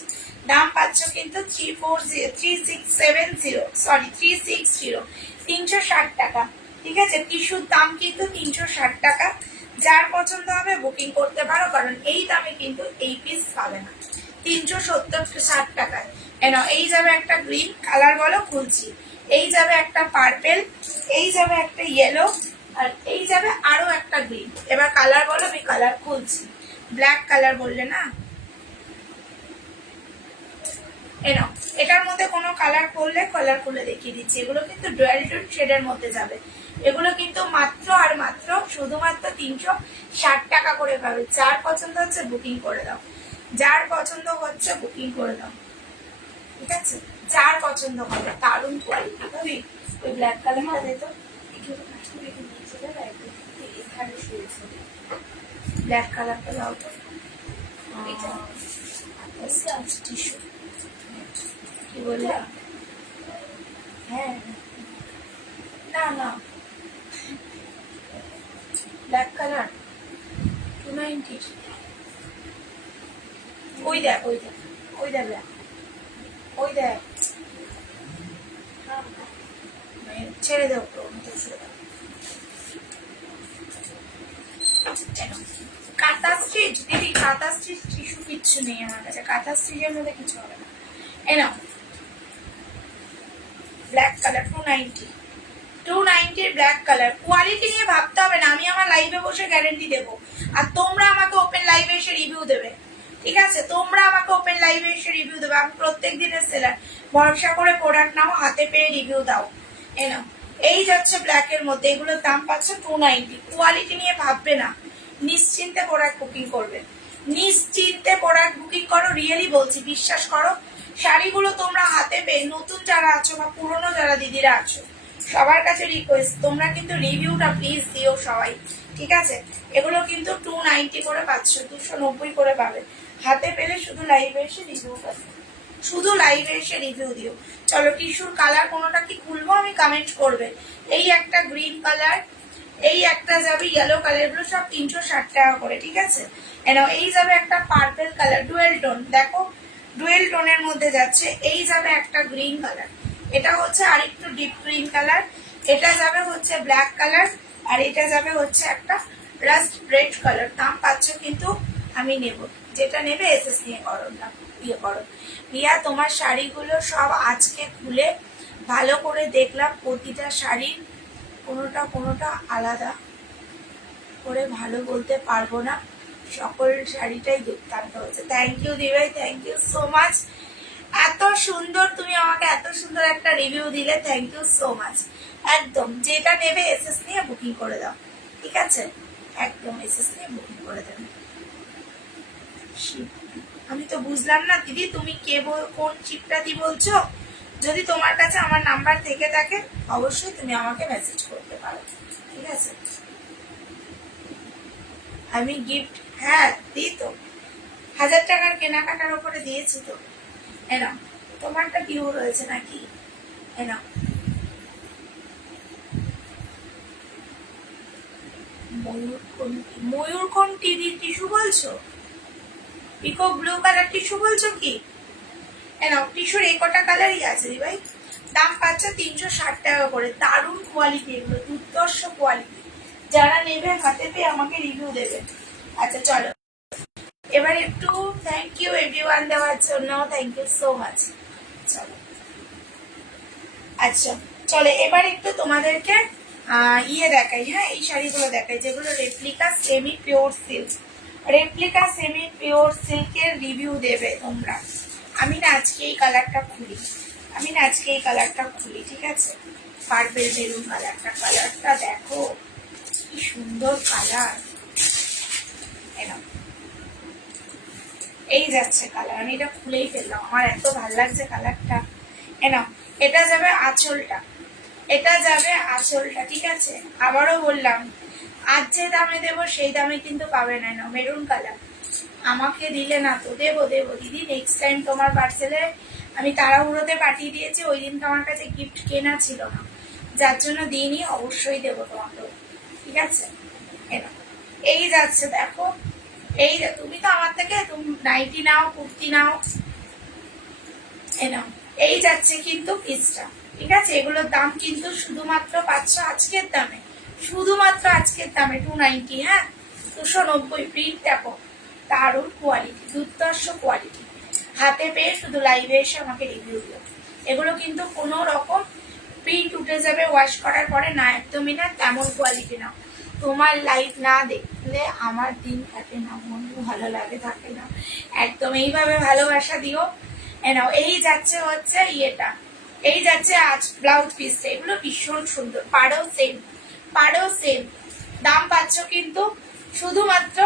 দাম পাচ্ছ কিন্তু 3670, সরি 360, 360 টাকা, ঠিক আছে। টিস্যুর দাম কিন্তু 360 টাকা। যার পছন্দ হবে বুকিং করতে পারো, কারণ এই দামে কিন্তু এই পিস পাবে না 360 টাকায়। এই যাবে একটা গ্রিন কালার, বলো খুলছি। এই যাবে একটা পার্পেল, এই যাবে একটা ইয়েলো, আর এই যাবে আরো একটা গ্রিন। এবার কালার বলো, আমি কালার খুলছি। ব্ল্যাক কালার বললে না, এটার মধ্যে কোনো কালার করলে কালার খুলে দেখিয়ে দিচ্ছি। এগুলো কিন্তু ডুয়াল টোন শেডের মধ্যে যাবে। এগুলো কিন্তু মাত্র আর মাত্র শুধুমাত্র 360 টাকা করে পাবে। যার পছন্দ হচ্ছে বুকিং করে দাও, যার পছন্দ হচ্ছে বুকিং করে দাও, ঠিক আছে, যার পছন্দ হবে। দারুণ কোয়ালিটি ভাবি। ওই ব্ল্যাক কালারটা দে তো, ব্ল্যাক কালারটা দাও তো, টিস্যু কি বললে। হ্যাঁ না না, ব্ল্যাক কালার 290। ওই দেখ ওই দেখ ওই দেখ ব্ল্যাক, ওই দেখ, ছেড়ে দেবো কাঁথা স্টিচ। দিদি কাঁথা স্টিচ টিস্যু কিচ্ছু নেই আমার কাছে, কাঁথা স্টিচের মধ্যে কিছু হবে না। এনাও black colour 290 black colour. Quality নিয়ে ভাবতে হবে না, আমি আমার লাইভে বসে গ্যারেন্টি দেবো, আর তোমরা আমাকে ওপেন লাইভে এসে রিভিউ দেবে, ঠিক আছে, তোমরা আমাকে ওপেন লাইভে এসে রিভিউ দেবে। আমি প্রত্যেক দিনের সেলার, ভরসা করে প্রোডাক্ট নাও, হাতে পেয়ে রিভিউ দাও। এনাও এই যাচ্ছে ব্ল্যাকের মধ্যে, এগুলোর দাম পাচ্ছে 290। কোয়ালিটি নিয়ে ভাববে না, নিশ্চিন্তে প্রোডাক্ট বুকিং করবে, নিশ্চিন্তে প্রোডাক্ট বুকিং করো, রিয়েলি বলছি, বিশ্বাস করো। শাড়িগুলো তোমরা হাতে পেয়ে, নতুন যারা আছো বা পুরনো যারা দিদিরা আছো, সবার কাছে রিকোয়েস্ট, তোমরা কিন্তু রিভিউটা প্লিজ দিও সবাই, ঠিক আছে। এগুলো কিন্তু 290 করে পাচ্ছ, 290 করে পাবে। হাতে পেলে শুধু লাইভে এসে রিভিউ পাবে, শুধু লাইভে এসে রিভিউ দিও। চলো টিস্যুর কালার কোনোটা কি খুলবো আমি, কমেন্ট করবে। এই একটা গ্রিন কালার, এই একটা যাবে ইয়েলো কালার, এগুলো সব 360 টাকা করে, ঠিক আছে। এই যাবে একটা পার্পেল কালার, ডুয়েল টোন, দেখো ডুয়েল টোনের মধ্যে যাচ্ছে। এই যাবে একটা গ্রিন কালার, এটা হচ্ছে আরেকটু ডিপ গ্রিন কালার। এটা যাবে হচ্ছে ব্ল্যাক কালার, আর এটা যাবে হচ্ছে একটা রাস্ট রেড কালার। দাম পাচ্ছ কিন্তু আমি নেব, যেটা নেবে এসএস নিয়ে করো না, ইয়ে করো। রিয়া তোমার শাড়িগুলো সব আজকে খুলে ভালো করে দেখলাম, প্রতিটা শাড়ির কোনোটা আলাদা করে ভালো বলতে পারবো না, সকল শাড়িটাই দুর্দান্ত হচ্ছে। থ্যাংক ইউ দিভাই, থ্যাংক ইউ সো মাচ। এত সুন্দর, তুমি আমাকে এত সুন্দর একটা রিভিউ দিলে, থ্যাংক ইউ সো মাচ। একদম যেটা নেবে এসএস নিয়ে বুকিং করে দাও, ঠিক আছে? একদম এসএস নিয়ে বুকিং করে দেবে। আমি তো বুঝলাম না দিদি, তুমি কে কোন চিপটা দি বলছো? যদি তোমার কাছে আমার নাম্বার থেকে থাকে অবশ্যই তুমি আমাকে মেসেজ করতে পারো, ঠিক আছে? আমি গিফট, হ্যাঁ দিই তো, 1000 টাকার কেনাকাটার উপরে দিয়েছি তো। এনাও, তোমারটা ডিউ রয়েছে নাকি? এনাও। ময়ূর কোন টিস্যু বলছো? পিকক ব্লু কালার টিস্যু বলছো কি? এনাও, টিস্যুর এই কটা কালারই আছে দি ভাই। দাম পাচ্ছ 360 টাকা করে। দারুণ কোয়ালিটি, এগুলো দুর্দর্শ কোয়ালিটি। যারা নেবে হাতে পেয়ে আমাকে রিভিউ দেবে। আচ্ছা চলো, এবার একটু থ্যাংক ইউ এভরিওয়ান দেওয়ার জন্য, থ্যাংক ইউ সো মাচ। চলো, আচ্ছা চলো, এবার একটু তোমাদেরকে ইয়ে দেখাই। হ্যাঁ, এই শাড়িগুলো দেখাই যেগুলো replica semi pure silk. Replica semi pure সিল্কের রিভিউ দেবে তোমরা। আমি না আজকে এই কালারটা খুলি, ঠিক আছে? পার্পেল মেরুন কালারটা দেখো কি সুন্দর কালার। এই যাচ্ছে কালার, আমি এটা খুলেই ফেললাম, আমার এত ভালো লাগছে কালারটা। এটা যাবে আঁচলটা, ঠিক আছে? আবারও বললাম, আজ যে দামে দেবো সেই দামে কিন্তু পাবে না। মেরুন কালার আমাকে দিলে না তো, দেবো দিদি, নেক্সট টাইম তোমার পার্সেলে। আমি তাড়াহুড়োতে পাঠিয়ে দিয়েছি, ওই দিনকে আমার কাছে গিফট কেনা ছিল না, যার জন্য দিইনি। অবশ্যই দেবো তোমাকে, ঠিক আছে? এই যাচ্ছে দেখো, এই তুমি তো আমার থেকে নাইটি নাও, কুর্তি নাও, এই যাচ্ছে কিন্তু পিসটা, ঠিক আছে? এগুলোর দাম কিন্তু শুধুমাত্র পাচ্ছ আজকের দামে, 290। হ্যাঁ, 290। প্রিন্ট দেখো, দারুণ কোয়ালিটি, দুর্দর্শ কোয়ালিটি। হাতে পেয়ে শুধু লাইভে এসে আমাকে রিভিউ দিও। এগুলো কিন্তু কোনো রকম প্রিন্ট উঠে যাবে ওয়াশ করার পরে না, একদমই না, তেমন কোয়ালিটি না। তোমার লাইভ না দেখলে আমার দিন কাটে না, মন ভালো লাগে থাকে না। একদম এইভাবে ভালোবাসা দিও। নাও, এই যাচ্ছে হচ্ছে ইয়েটা, এই যাচ্ছে আজ ব্লাউজ পিসটা। এগুলো ভীষণ সুন্দর, পাড়ও সেম। দাম পাচ্ছ কিন্তু শুধুমাত্র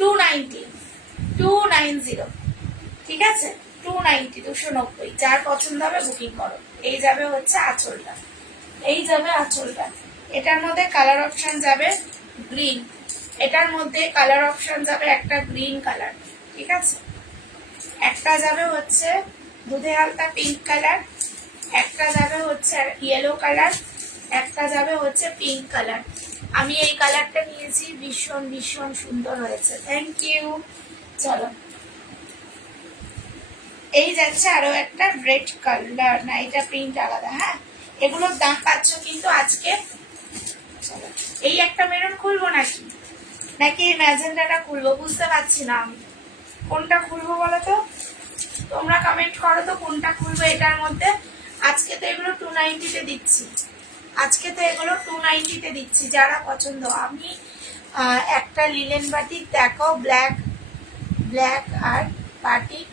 290, ঠিক আছে? 290। যার পছন্দ হবে বুকিং করো। এই যাবে হচ্ছে আঁচলটা, এটার মধ্যে কালার অপশন যাবে গ্রিন, এটার মধ্যে কালার অপশন যাবে একটা গ্রিন কালার, ঠিক আছে? একটা যাবে হচ্ছে দুধে হালকা পিঙ্ক কালার, একটা যাবে হচ্ছে ইয়েলো কালার, একটা যাবে হচ্ছে পিঙ্ক কালার। আমি এই কালারটা নিয়েছি, ভীষণ সুন্দর হয়েছে, থ্যাংক ইউ। চলো, এই যাচ্ছে আরো একটা রেড কালার, না এটা প্রিন্ট আলাদা। হ্যাঁ, এগুলোর দাম পাচ্ছ কিন্তু আজকে। চলো, এই একটা মেরুন খুলবো নাকি এই ম্যাজেন্ডাটা খুলবো, বুঝতে পারছি না আমি কোনটা খুলবো। বলো তো, তোমরা কমেন্ট করো তো কোনটা খুলবো এটার মধ্যে। আজকে তো এগুলো 290-তে দিচ্ছি, যারা পছন্দ। আমি একটা লিলেন বাটিক দেখাও, ব্ল্যাক আর বাটিক।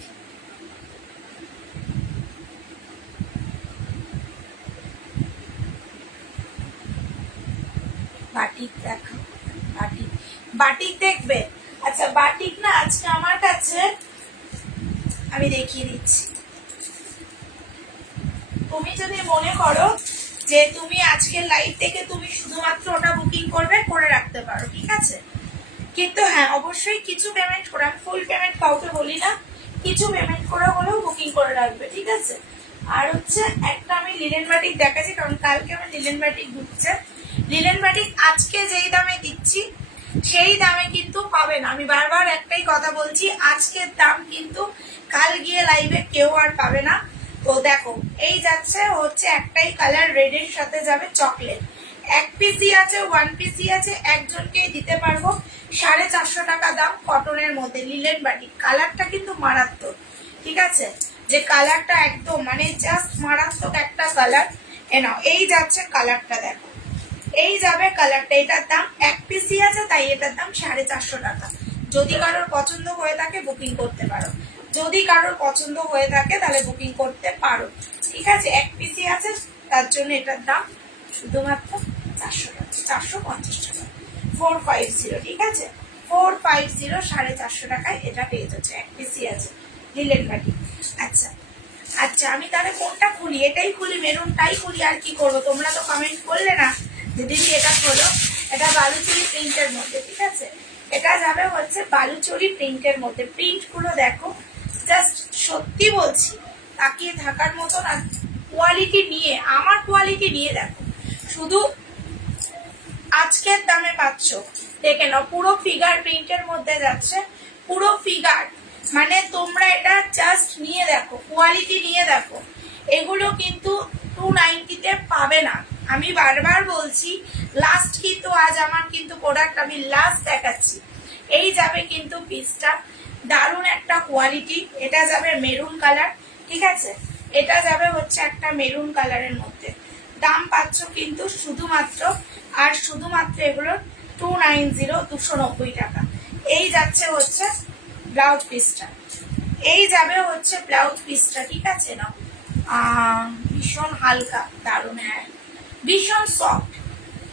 দেখাও, বাটিক দেখবে? আচ্ছা, বাটিক না আজকে আমার কাছে, আমি দেখিয়ে দিচ্ছি। তুমি যদি মনে করো যে তুমি আজকের লাইভ থেকে তুমি শুধুমাত্র ওটা বুকিং করবে, করে রাখতে পারো, ঠিক আছে? কিন্তু হ্যাঁ, অবশ্যই কিছু পেমেন্ট করে, আমি ফুল পেমেন্ট কাউকে বলি না, কিছু পেমেন্ট করে হলেও বুকিং করে রাখবে, ঠিক আছে? আর হচ্ছে একটা আমি লিলেন বাটিক দেখাচ্ছি, কারণ কালকে আমার লিলেন বাটিক ঢুকছে। লিলেন বাটিক আজকে যেই দামে দিচ্ছি সেই দামে কিন্তু পাবে না। আমি বারবার একটাই কথা বলছি, আজকের দাম কিন্তু কাল গিয়ে লাইভে কেউ আর পাবে না। তো দেখো এই যাচ্ছে হচ্ছে একটাই কালার, রেডের সাথে যাবে চকলেট, এক পিসই আছে, ওয়ান পিসই আছে, একজনকেই দিতে পারবো। 450 টাকা দাম, কটনের মধ্যে, লিলেন বাটিক। কালারটা কিন্তু মারাত্মক, ঠিক আছে, যে কালারটা একদম মানে জাস্ট মারাত্মক একটা কালার। নাও এই যাচ্ছে কালারটা, দেখো এই যাবে কালারটা, এটার দাম এক পিসই আছে, তাই এটার দাম 450 টাকা। যদি কারোর পছন্দ হয়ে থাকে বুকিং করতে পারো, যদি কারোর পছন্দ হয়ে থাকে তাহলে বুকিং করতে পারো, ঠিক আছে। এক পিসি আছে, তার জন্য এটার দাম শুধুমাত্র 400 টাকা, 450 টাকা, 450, ঠিক আছে, 450, 450 টাকায় এটা পেয়ে যাচ্ছে, এক পিসি আছে, লিলেন বাটি। আচ্ছা আচ্ছা, আমি তাহলে কোনটা খুলি? এটাই খুলি, মেরুনটাই খুলি, আর কি করবো? তোমরা তো কমেন্ট করলে না যে দিদি এটা খোলো। এটা বালুচুরি প্রিন্টের মধ্যে, ঠিক আছে, এটা যাবে হচ্ছে বালুচুরি প্রিন্টের মধ্যে। প্রিন্ট গুলো দেখো, জাস্ট সত্যি বলছি তাকিয়ে থাকার মতো না। কোয়ালিটি নিয়ে, আমার কোয়ালিটি নিয়ে দেখো, শুধু আজকের দামে পাচ্ছ, দেখে নাও। পুরো ফিগার প্রিন্টের মধ্যে যাচ্ছে, পুরো ফিগার, মানে তোমরা এটা জাস্ট নিয়ে দেখো, কোয়ালিটি নিয়ে দেখো। এগুলো কিন্তু 290-তে পাবে না, আমি বারবার বলছি। লাস্ট কিন্তু আজ আমার কিন্তু প্রোডাক্ট আমি লাস্ট দেখাচ্ছি। এই যাবে কিন্তু পিসটা, দারুণ একটা কোয়ালিটি। এটা যাবে মেরুন কালার, ঠিক আছে, এটা যাবে হচ্ছে একটা মেরুন কালারের মধ্যে। দাম পাচ্ছ কিন্তু শুধুমাত্র আর শুধুমাত্র এগুলোর 290, 290 টাকা। এই যাচ্ছে হচ্ছে ব্লাউজ পিসটা, এই যাবে হচ্ছে ব্লাউজ পিসটা, ঠিক আছে না। ভীষণ হালকা, দারুণ, হ্যাঁ ভীষণ সফট,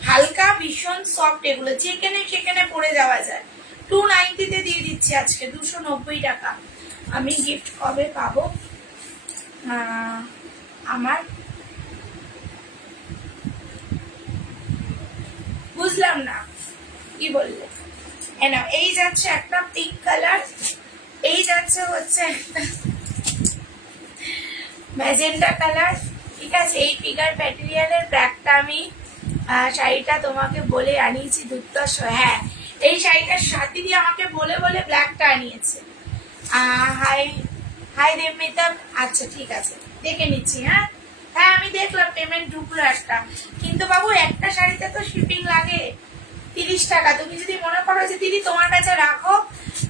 হালকা ভীষণ সফট, এগুলো যেখানে সেখানে পরে যাওয়া যায়। 290-তে দিয়ে দিচ্ছি আজকে 290 টাকা। আমি গিফট কবে পাবো? আমার বুঝলাম না কি বললে। না, এই যাচ্ছে একটা পিঙ্ক কালার, এই যাচ্ছে হচ্ছে একটা ম্যাজেন্টা কালার, ঠিক আছে। এই ফিগার ম্যাটেরিয়ালের ব্যাগটা আমি শাড়িটা তোমাকে বলে আনিয়েছি দুর্দশ, হ্যাঁ এই শাড়িটার সাথে দিয়ে আমাকে বলে বলে ব্ল্যাকটা আনিয়েছে। হাই হাই দেবমিতা, আচ্ছা ঠিক আছে, দেখে নিচ্ছি। হ্যাঁ হ্যাঁ, আমি দেখলাম পেমেন্ট ঢুকলো একটা, কিন্তু বাবু একটা শাড়িতে তো শিপিং লাগে 30 টাকা। তুমি যদি মনে করো যে দিদি তোমার কাছে রাখো,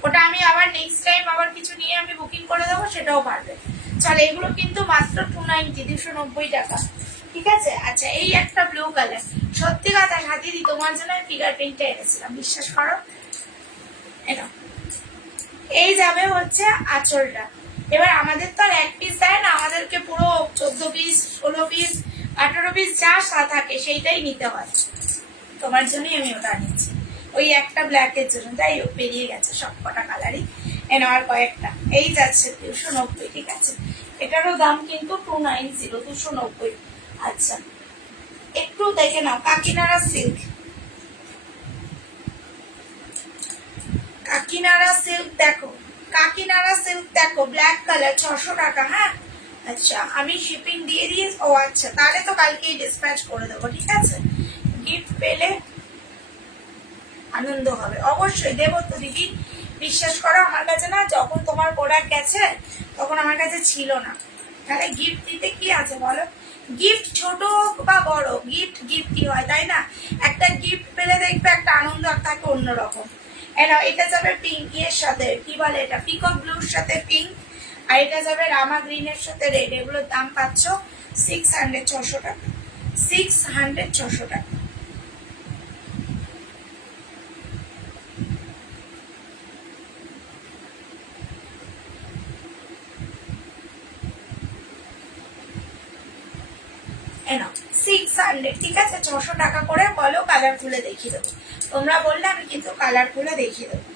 ওটা আমি আবার নেক্সট টাইম আবার কিছু নিয়ে আমি বুকিং করে দেবো, সেটাও পারবে। চলো, এগুলো কিন্তু মাত্র 290, 290 টাকা, ঠিক আছে। আচ্ছা, এই একটা ব্লু কালার, সত্যি কথা সাথী তোমার জন্য আমি ফিগার প্রিন্টটা এনেছিলাম, বিশ্বাস করো। এটা এই যাবে হচ্ছে আঁচলটা। এবার আমাদের তো আর এক পিস দেয় না, আমাদেরকে পুরো 14 পিস, 16 পিস, 18 পিস যা থাকে সেইটাই নিতে হয়। তোমার জন্যই আমি ওটা নিচ্ছি, ওই একটা ব্ল্যাকের জন্য, তাই পেরিয়ে গেছে সব কটা কালারই নেওয়ার কয়েকটা। এই যাচ্ছে 290, ঠিক আছে, এটারও দাম কিন্তু 290, 290। আচ্ছা, একটু দেখে নাও কাকিনাড়া সিল্ক, কাকিনাড়া সিল্ক দেখো, কাকিনাড়া সিল্ক দেখো, ব্ল্যাক কালার, 600 টাকা। হ্যাঁ আচ্ছা, আমি শিপিং দিয়ে দিয়ে, ও আচ্ছা তাহলে তো কালকেই ডিসপ্যাচ করে দেবো, ঠিক আছে। গিফট পেলে আনন্দ হবে, অবশ্যই দেবো তো দিদি, বিশ্বাস করো। আমার কাছে না যখন তোমার প্রোডাক্ট গেছে তখন আমার কাছে ছিল না, তাহলে গিফট দিতে কি আছে বলো? গিফট ছোট বা বড়, গিফট গিফটই হয়, তাই না? একটা গিফট পেলে দেখবে একটা আনন্দ থাকে অন্যরকম। এটা যাবে পিঙ্ক এর সাথে, কি বলে এটা, পিকক ব্লুর সাথে পিঙ্ক, আর এটা যাবে রামা গ্রিনের সাথে রেড। এগুলোর দাম পাচ্ছ 600, 600 টাকা, 600, 600 টাকা। এনাও 600, ঠিক আছে, 600 টাকা করে। বলো কালার খুলে দেখিয়ে দেবো, তোমরা বললে আমি কিন্তু কালার খুলে দেখিয়ে দেবো।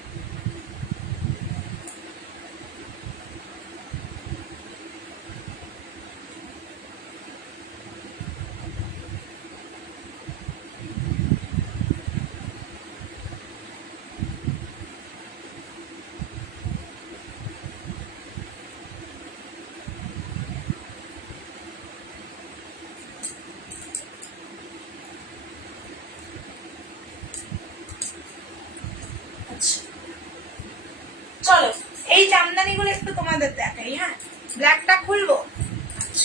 চলো, এই জামদানি গুলো একটু তোমাদের দেখাই। হ্যাঁ, ব্ল্যাকটা খুলবো। আচ্ছা,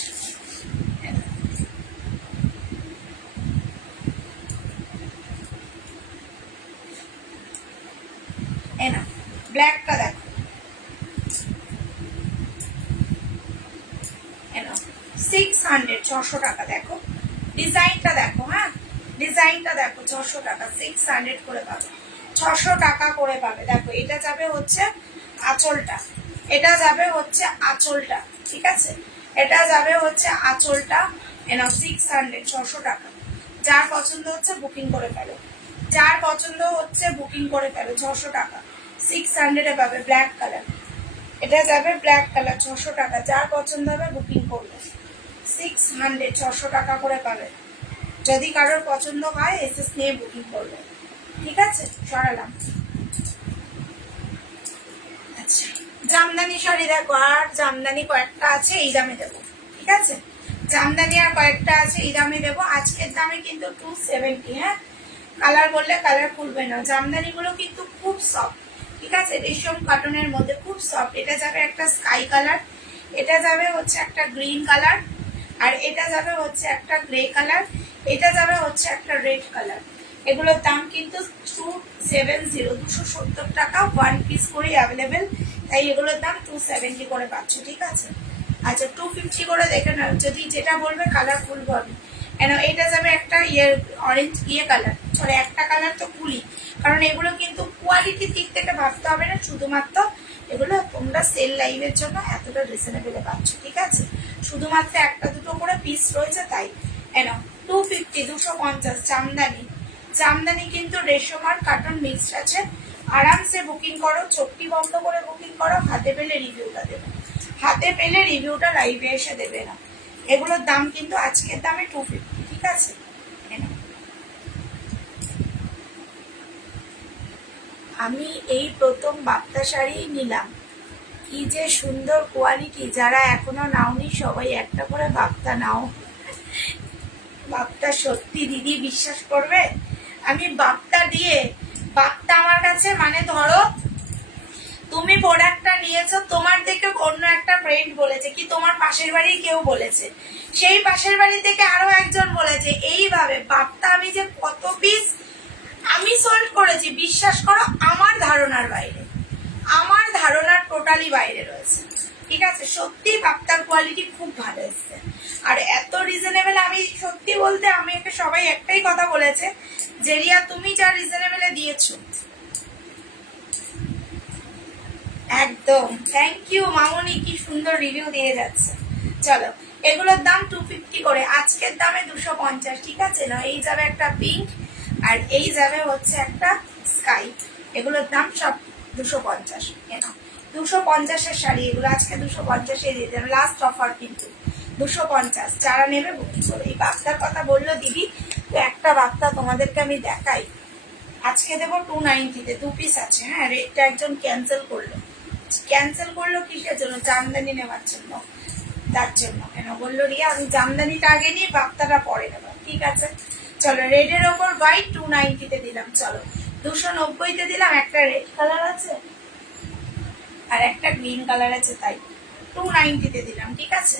না ব্ল্যাকটা দেখো, 600 600 টাকা। দেখো ডিজাইনটা দেখো, হ্যাঁ ডিজাইনটা দেখো, 600 টাকা, 600 করে পাবে, 600 টাকা করে পাবে। দেখো এটা যাবে হচ্ছে আঁচলটা, এটা যাবে হচ্ছে আঁচলটা, ঠিক আছে, এটা যাবে হচ্ছে আঁচলটা। 600 600 টাকা। যার পছন্দ হচ্ছে বুকিং করে ফেলো, যার পছন্দ হচ্ছে বুকিং করে ফেলো। 600 টাকা 600 পাবে, ব্ল্যাক কালার, এটা যাবে ব্ল্যাক কালার, 600 টাকা। যার পছন্দ হবে বুকিং করবে, 600 600 টাকা করে পাবে। যদি কারোর পছন্দ হয় এসএস নিয়ে বুকিং করবে, ঠিক আছে। সরালাম। আচ্ছা জামদানি শাড়ি দেখো, আর জামদানি কয়েকটা আছে এই দামে দেবো, ঠিক আছে, জামদানি আর কয়েকটা আছে এই দামে দেবো। আজকের দামে কিন্তু 270। হ্যাঁ কালার বললে কালার খুলবে না। জামদানি গুলো কিন্তু খুব সফট, ঠিক আছে, রেশম কটনের মধ্যে খুব সফট। এটা যাবে একটা স্কাই কালার, এটা যাবে হচ্ছে একটা গ্রিন কালার, আর এটা যাবে হচ্ছে একটা গ্রে কালার, এটা যাবে হচ্ছে একটা রেড কালার। এগুলোর দাম কিন্তু 270, 270 টাকা, 1 পিস করে অ্যাভেলেবেল, তাই এগুলোর দাম 270 করে পাচ্ছ, ঠিক আছে। আচ্ছা 250 করে দেখে নাও, যদি যেটা বলবে কালার খুলবো আমি। কেন এটা যাবে একটা অরেঞ্জ কালার, সরি একটা কালার তো খুলি, কারণ এগুলো কিন্তু কোয়ালিটির দিক থেকে ভাবতে হবে না, শুধুমাত্র এগুলো তোমরা সেল লাইভের জন্য এতটা রিজনেবলে পাচ্ছ, ঠিক আছে। শুধুমাত্র একটা দুটো করে পিস রয়েছে তাই। 250 250 জামদানি, জামদানি কিন্তু রেশম আর কাটন মিক্সড আছে। আরামসে বুকিং করো, চোখটি বন্ধ করে বুকিং করো, হাতে পেলে রিভিউটা দেবে, হাতে পেলে রিভিউটা লাইভে এসে দেবে না। এগুলোর দাম কিন্তু আজকের দামে 250, ঠিক আছে। আমি এই প্রথম বাপ্তা শাড়ি নিলাম, কি যে সুন্দর কোয়ালিটি। যারা এখনো নাওনি সবাই একটা করে বাপ্তা নাও। বাপ্তা সত্যি দিদি বিশ্বাস করবে, আমি বাপ্তা দিয়ে, বাপ্তা আমার কাছে মানে ধরো তুমি প্রোডাক্টটা নিয়েছো, তোমার থেকে অন্য একটা ফ্রেন্ড বলেছে, কি তোমার পাশের বাড়ি কেউ বলেছে, সেই পাশের বাড়ি থেকে আরো একজন বলেছে, এইভাবে বাপ্তা আমি যে কত পিস আমি সোল্ড করেছি বিশ্বাস করো, আমার ধারণার বাইরে, আমার ধারণার টোটালি বাইরে রয়েছে, ঠিক আছে। সত্যি বাপ্তার কোয়ালিটি খুব ভালো এসছে, আর এত রিজনেবল। আমি সত্যি বলতে আমি একে সবাই একটাই কথা বলেছে যে রিয়া তুমি যা রিজনেবলে দিয়েছো, একদম থ্যাংক ইউ মামনি, কি সুন্দর রিভিউ দিয়ে যাচ্ছে। চলো এগুলোর দাম 250 করে, আজকের দামে 250, ঠিক আছে না। এই যাবে একটা পিঙ্ক, আর এই যাবে হচ্ছে একটা স্কাই, এগুলোর দাম সব 250। কেন 250-এর শাড়ি এগুলো আজকে 250-এ দিয়ে দেবে, লাস্ট অফার কিন্তু 250। যারা নেবে বুকিং করে। এই বাপ্তার কথা বললো দিদি, তো একটা বাপ্তা তোমাদেরকে আমি দেখাই, আজকে দেবো 290-তে, 2 পিস আছে। হ্যাঁ রেটটা একজন ক্যান্সেল করলো, ক্যান্সেল করলো কিসের জন্য, জামদানি নেওয়ার জন্য, তার জন্য। কেন বললো রিয়া আমি জামদানিটা আগে নিয়ে বাপ্তাটা পরে নেবো, ঠিক আছে। চলো রেডের ওপর হোয়াইট 290-তে দিলাম, চলো 290-তে দিলাম। একটা রেড কালার আছে আর একটা গ্রিন কালার আছে, তাই 290-তে দিলাম, ঠিক আছে।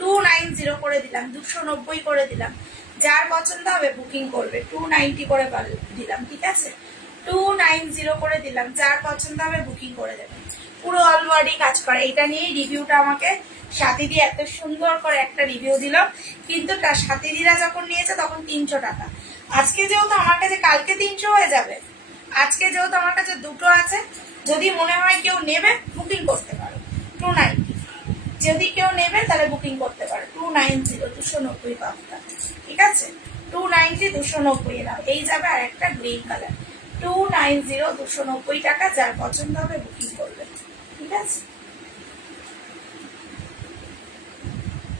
290 করে দিলাম, 290 করে দিলাম। যার পছন্দ হবে বুকিং করবে, 290 করে দিলাম, ঠিক আছে। 290 করে দিলাম, যার পছন্দ হবে বুকিং করে দেবে। পুরো অল বডি কাজ করে। এটা নিয়েই রিভিউটা আমাকে সাথীদি এত সুন্দর করে একটা রিভিউ দিল, কিন্তু তার সাথীদিরা যখন নিয়েছে তখন 300 টাকা। আজকে যেহেতু আমার কাছে, কালকে 300 হয়ে যাবে, আজকে যেহেতু আমার কাছে দুটো আছে, যদি মনে হয় কেউ নেবে বুকিং করতে পারো। 290 যদি কেউ নেবে তাহলে বুকিং করতে পারো। 290 290 পাবটা, ঠিক আছে। 290 290 দাও। এই যাবে আর একটা গ্রিন কালার, 290 290 টাকা। যার পছন্দ হবে বুকিং করবে, ঠিক আছে।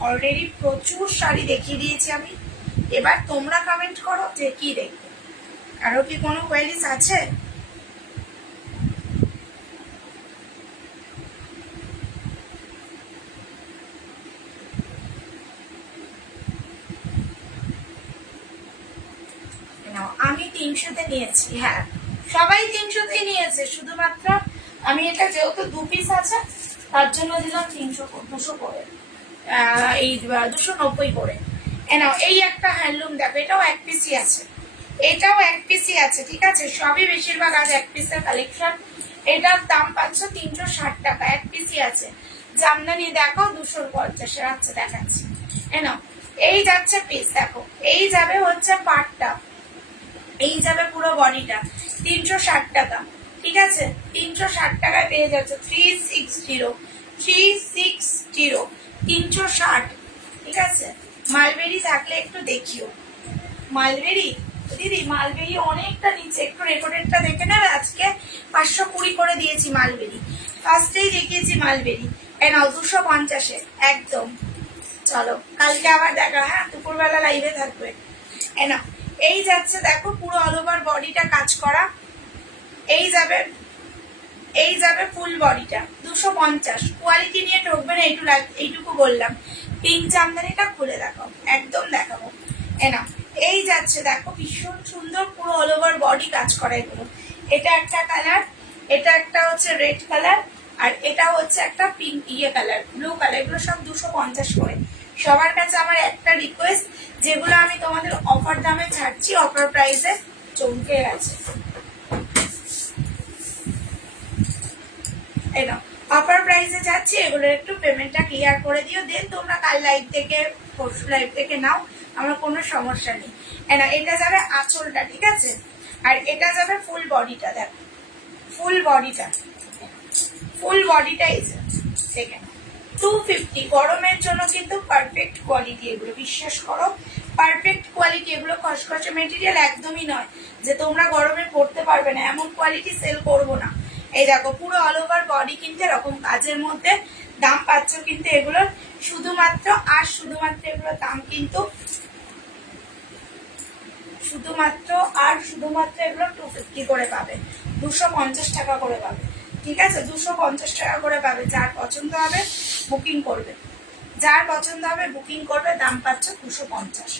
অলরেডি প্রচুর শাড়ি দেখিয়ে দিয়েছি আমি, এবার তোমরা কমেন্ট করো যে কি দেখবে, আরো কি কোনো কোয়ারিজ আছে। আমি 300-তে নিয়েছি, হ্যাঁ সবাই 300-তেই নিয়েছে, শুধুমাত্র আমি এটা যেহেতু 2 পিস আছে তার জন্য দিলাম 200 করে, এই 290 করে। নাও এই একটা হ্যান্ডলুম দেখো, এটাও 1 পিসই আছে, এটাও 1 পিসই আছে, ঠিক আছে। সবই বেশিরভাগ আজ 1 পিসের কালেকশন। এটার দাম পাচ্ছ 360 টাকা, এক পিসি আছে। জামদানি দেখো 250। আচ্ছা দেখাচ্ছি, এনো এই যাচ্ছে পিস, দেখো এই যাবে হচ্ছে পাটটা, এই যাবে পুরো বডিটা 360 টাকা, ঠিক আছে? 360 টাকায় পেয়ে যাচ্ছে 360 360, ঠিক আছে? মালবেরি থাকলে একটু দেখিও। মালবেরি দিদি, মালবেরি অনেকটা নিচে, একটু রেকর্ডেডটা দেখে নেবে। আজকে 520 করে দিয়েছি মালবেরি, ফার্স্টেই দেখিয়েছি মালবেরি। এ নাও 250-এ একদম। চলো কালকে আবার দেখা, হ্যাঁ দুপুরবেলা লাইভে থাকবে। এ নাও এই যাচ্ছে, দেখো পুরো অল ওভার বডিটা কাজ করা, এই যাবে ফুল বডিটা 250। কোয়ালিটি নিয়ে ঠকবে না, এইটুকু বললাম। পিঙ্ক জামদানিটা খুলে দেখাও, একদম দেখাবো। এনা এই যাচ্ছে, দেখো ভীষণ সুন্দর পুরো অল ওভার বডি কাজ করা এগুলো। এটা একটা কালার, এটা একটা হচ্ছে রেড কালার, আর এটা হচ্ছে একটা পিঙ্ক কালার, ব্লু কালার। এগুলো সব 250 করে। সবার কাছে আমার একটা রিকোয়েস্ট, যেগুলো আমি তোমাদের অফার দামে ছাড়ছি, অফার প্রাইসে চমকে গেছে, অফার প্রাইসে যাচ্ছি, এগুলোর একটু পেমেন্টটা ক্লিয়ার করে দিও। দেন তোমরা কাল লাইভ থেকে পরশু লাইভ থেকে নাও, আমার কোনো সমস্যা নেই। এটা যাবে আঁচলটা, ঠিক আছে? আর এটা যাবে ফুল বডিটা, দেখো ফুল বডিটাই দেখে 250। গরমের জন্য কিন্তু পারফেক্ট কোয়ালিটি এগুলো, বিশ্বাস করো পারফেক্ট কোয়ালিটি এগুলো। খসখসে মেটেরিয়াল একদমই নয় যে তোমরা গরমে পড়তে পারবে না, এমন কোয়ালিটি সেল করবো না। এই দেখো পুরো অল ওভার বডি কিন্তু এরকম কাজের মধ্যে। দাম পাচ্ছ কিন্তু এগুলোর শুধুমাত্র এগুলোর দাম কিন্তু শুধুমাত্র এগুলো 250 করে পাবে, 250 টাকা করে পাবে, ঠিক আছে? 250 টাকা করে পাবে। যার পছন্দ হবে বুকিং করবে, দাম পাচ্ছ 250,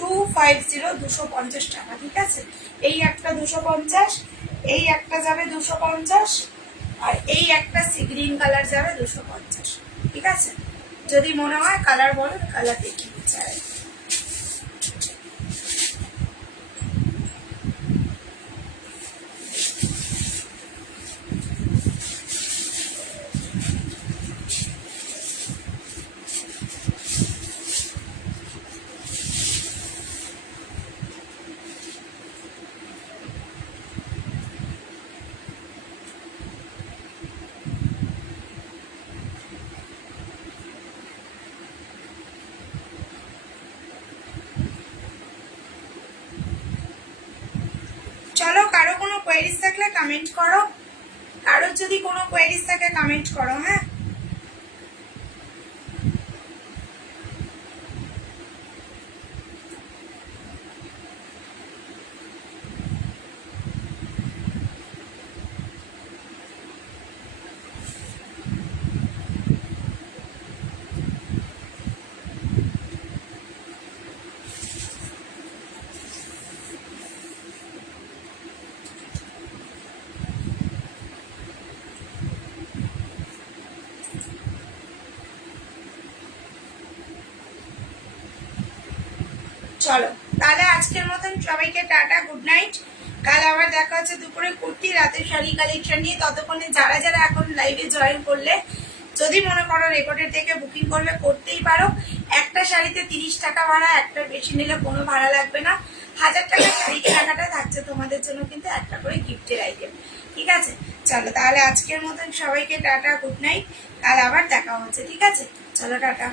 250 টাকা, ঠিক আছে? এই একটা 250, এই একটা যাবে 250, আর এই একটা সি গ্রিন কালার যাবে 250, ঠিক আছে? যদি মনে হয় কালার বলো, কালার দেখিয়ে চাই। চলো কারো কোনো কোয়েরিজ থাকলে কমেন্ট করো, কারোর যদি কোনো কোয়েরিজ থাকে কমেন্ট করো, হ্যাঁ? চলো তাহলে আজকের মতন সবাইকে টাটা, গুড নাইট। কাল আবার দেখা হচ্ছে দুপুরে কুর্তি, রাতের শাড়ি কালেকশন নিয়ে। ততক্ষণে যারা যারা এখন লাইভে জয়েন করলে, যদি মনে করো রেকর্ডের থেকে বুকিং করবে, করতেই পারো। একটা শাড়িতে 30 টাকা ভাড়া, একটার বেশি নিলে কোনো ভাড়া লাগবে না। 1000 টাকা শাড়ি কেনাকাটা থাকছে তোমাদের জন্য কিন্তু একটা করে গিফটের আইটেম, ঠিক আছে? চলো তাহলে আজকের মতন সবাইকে টাটা, গুড নাইট। কাল আবার দেখা হচ্ছে, ঠিক আছে? চলো টাটা।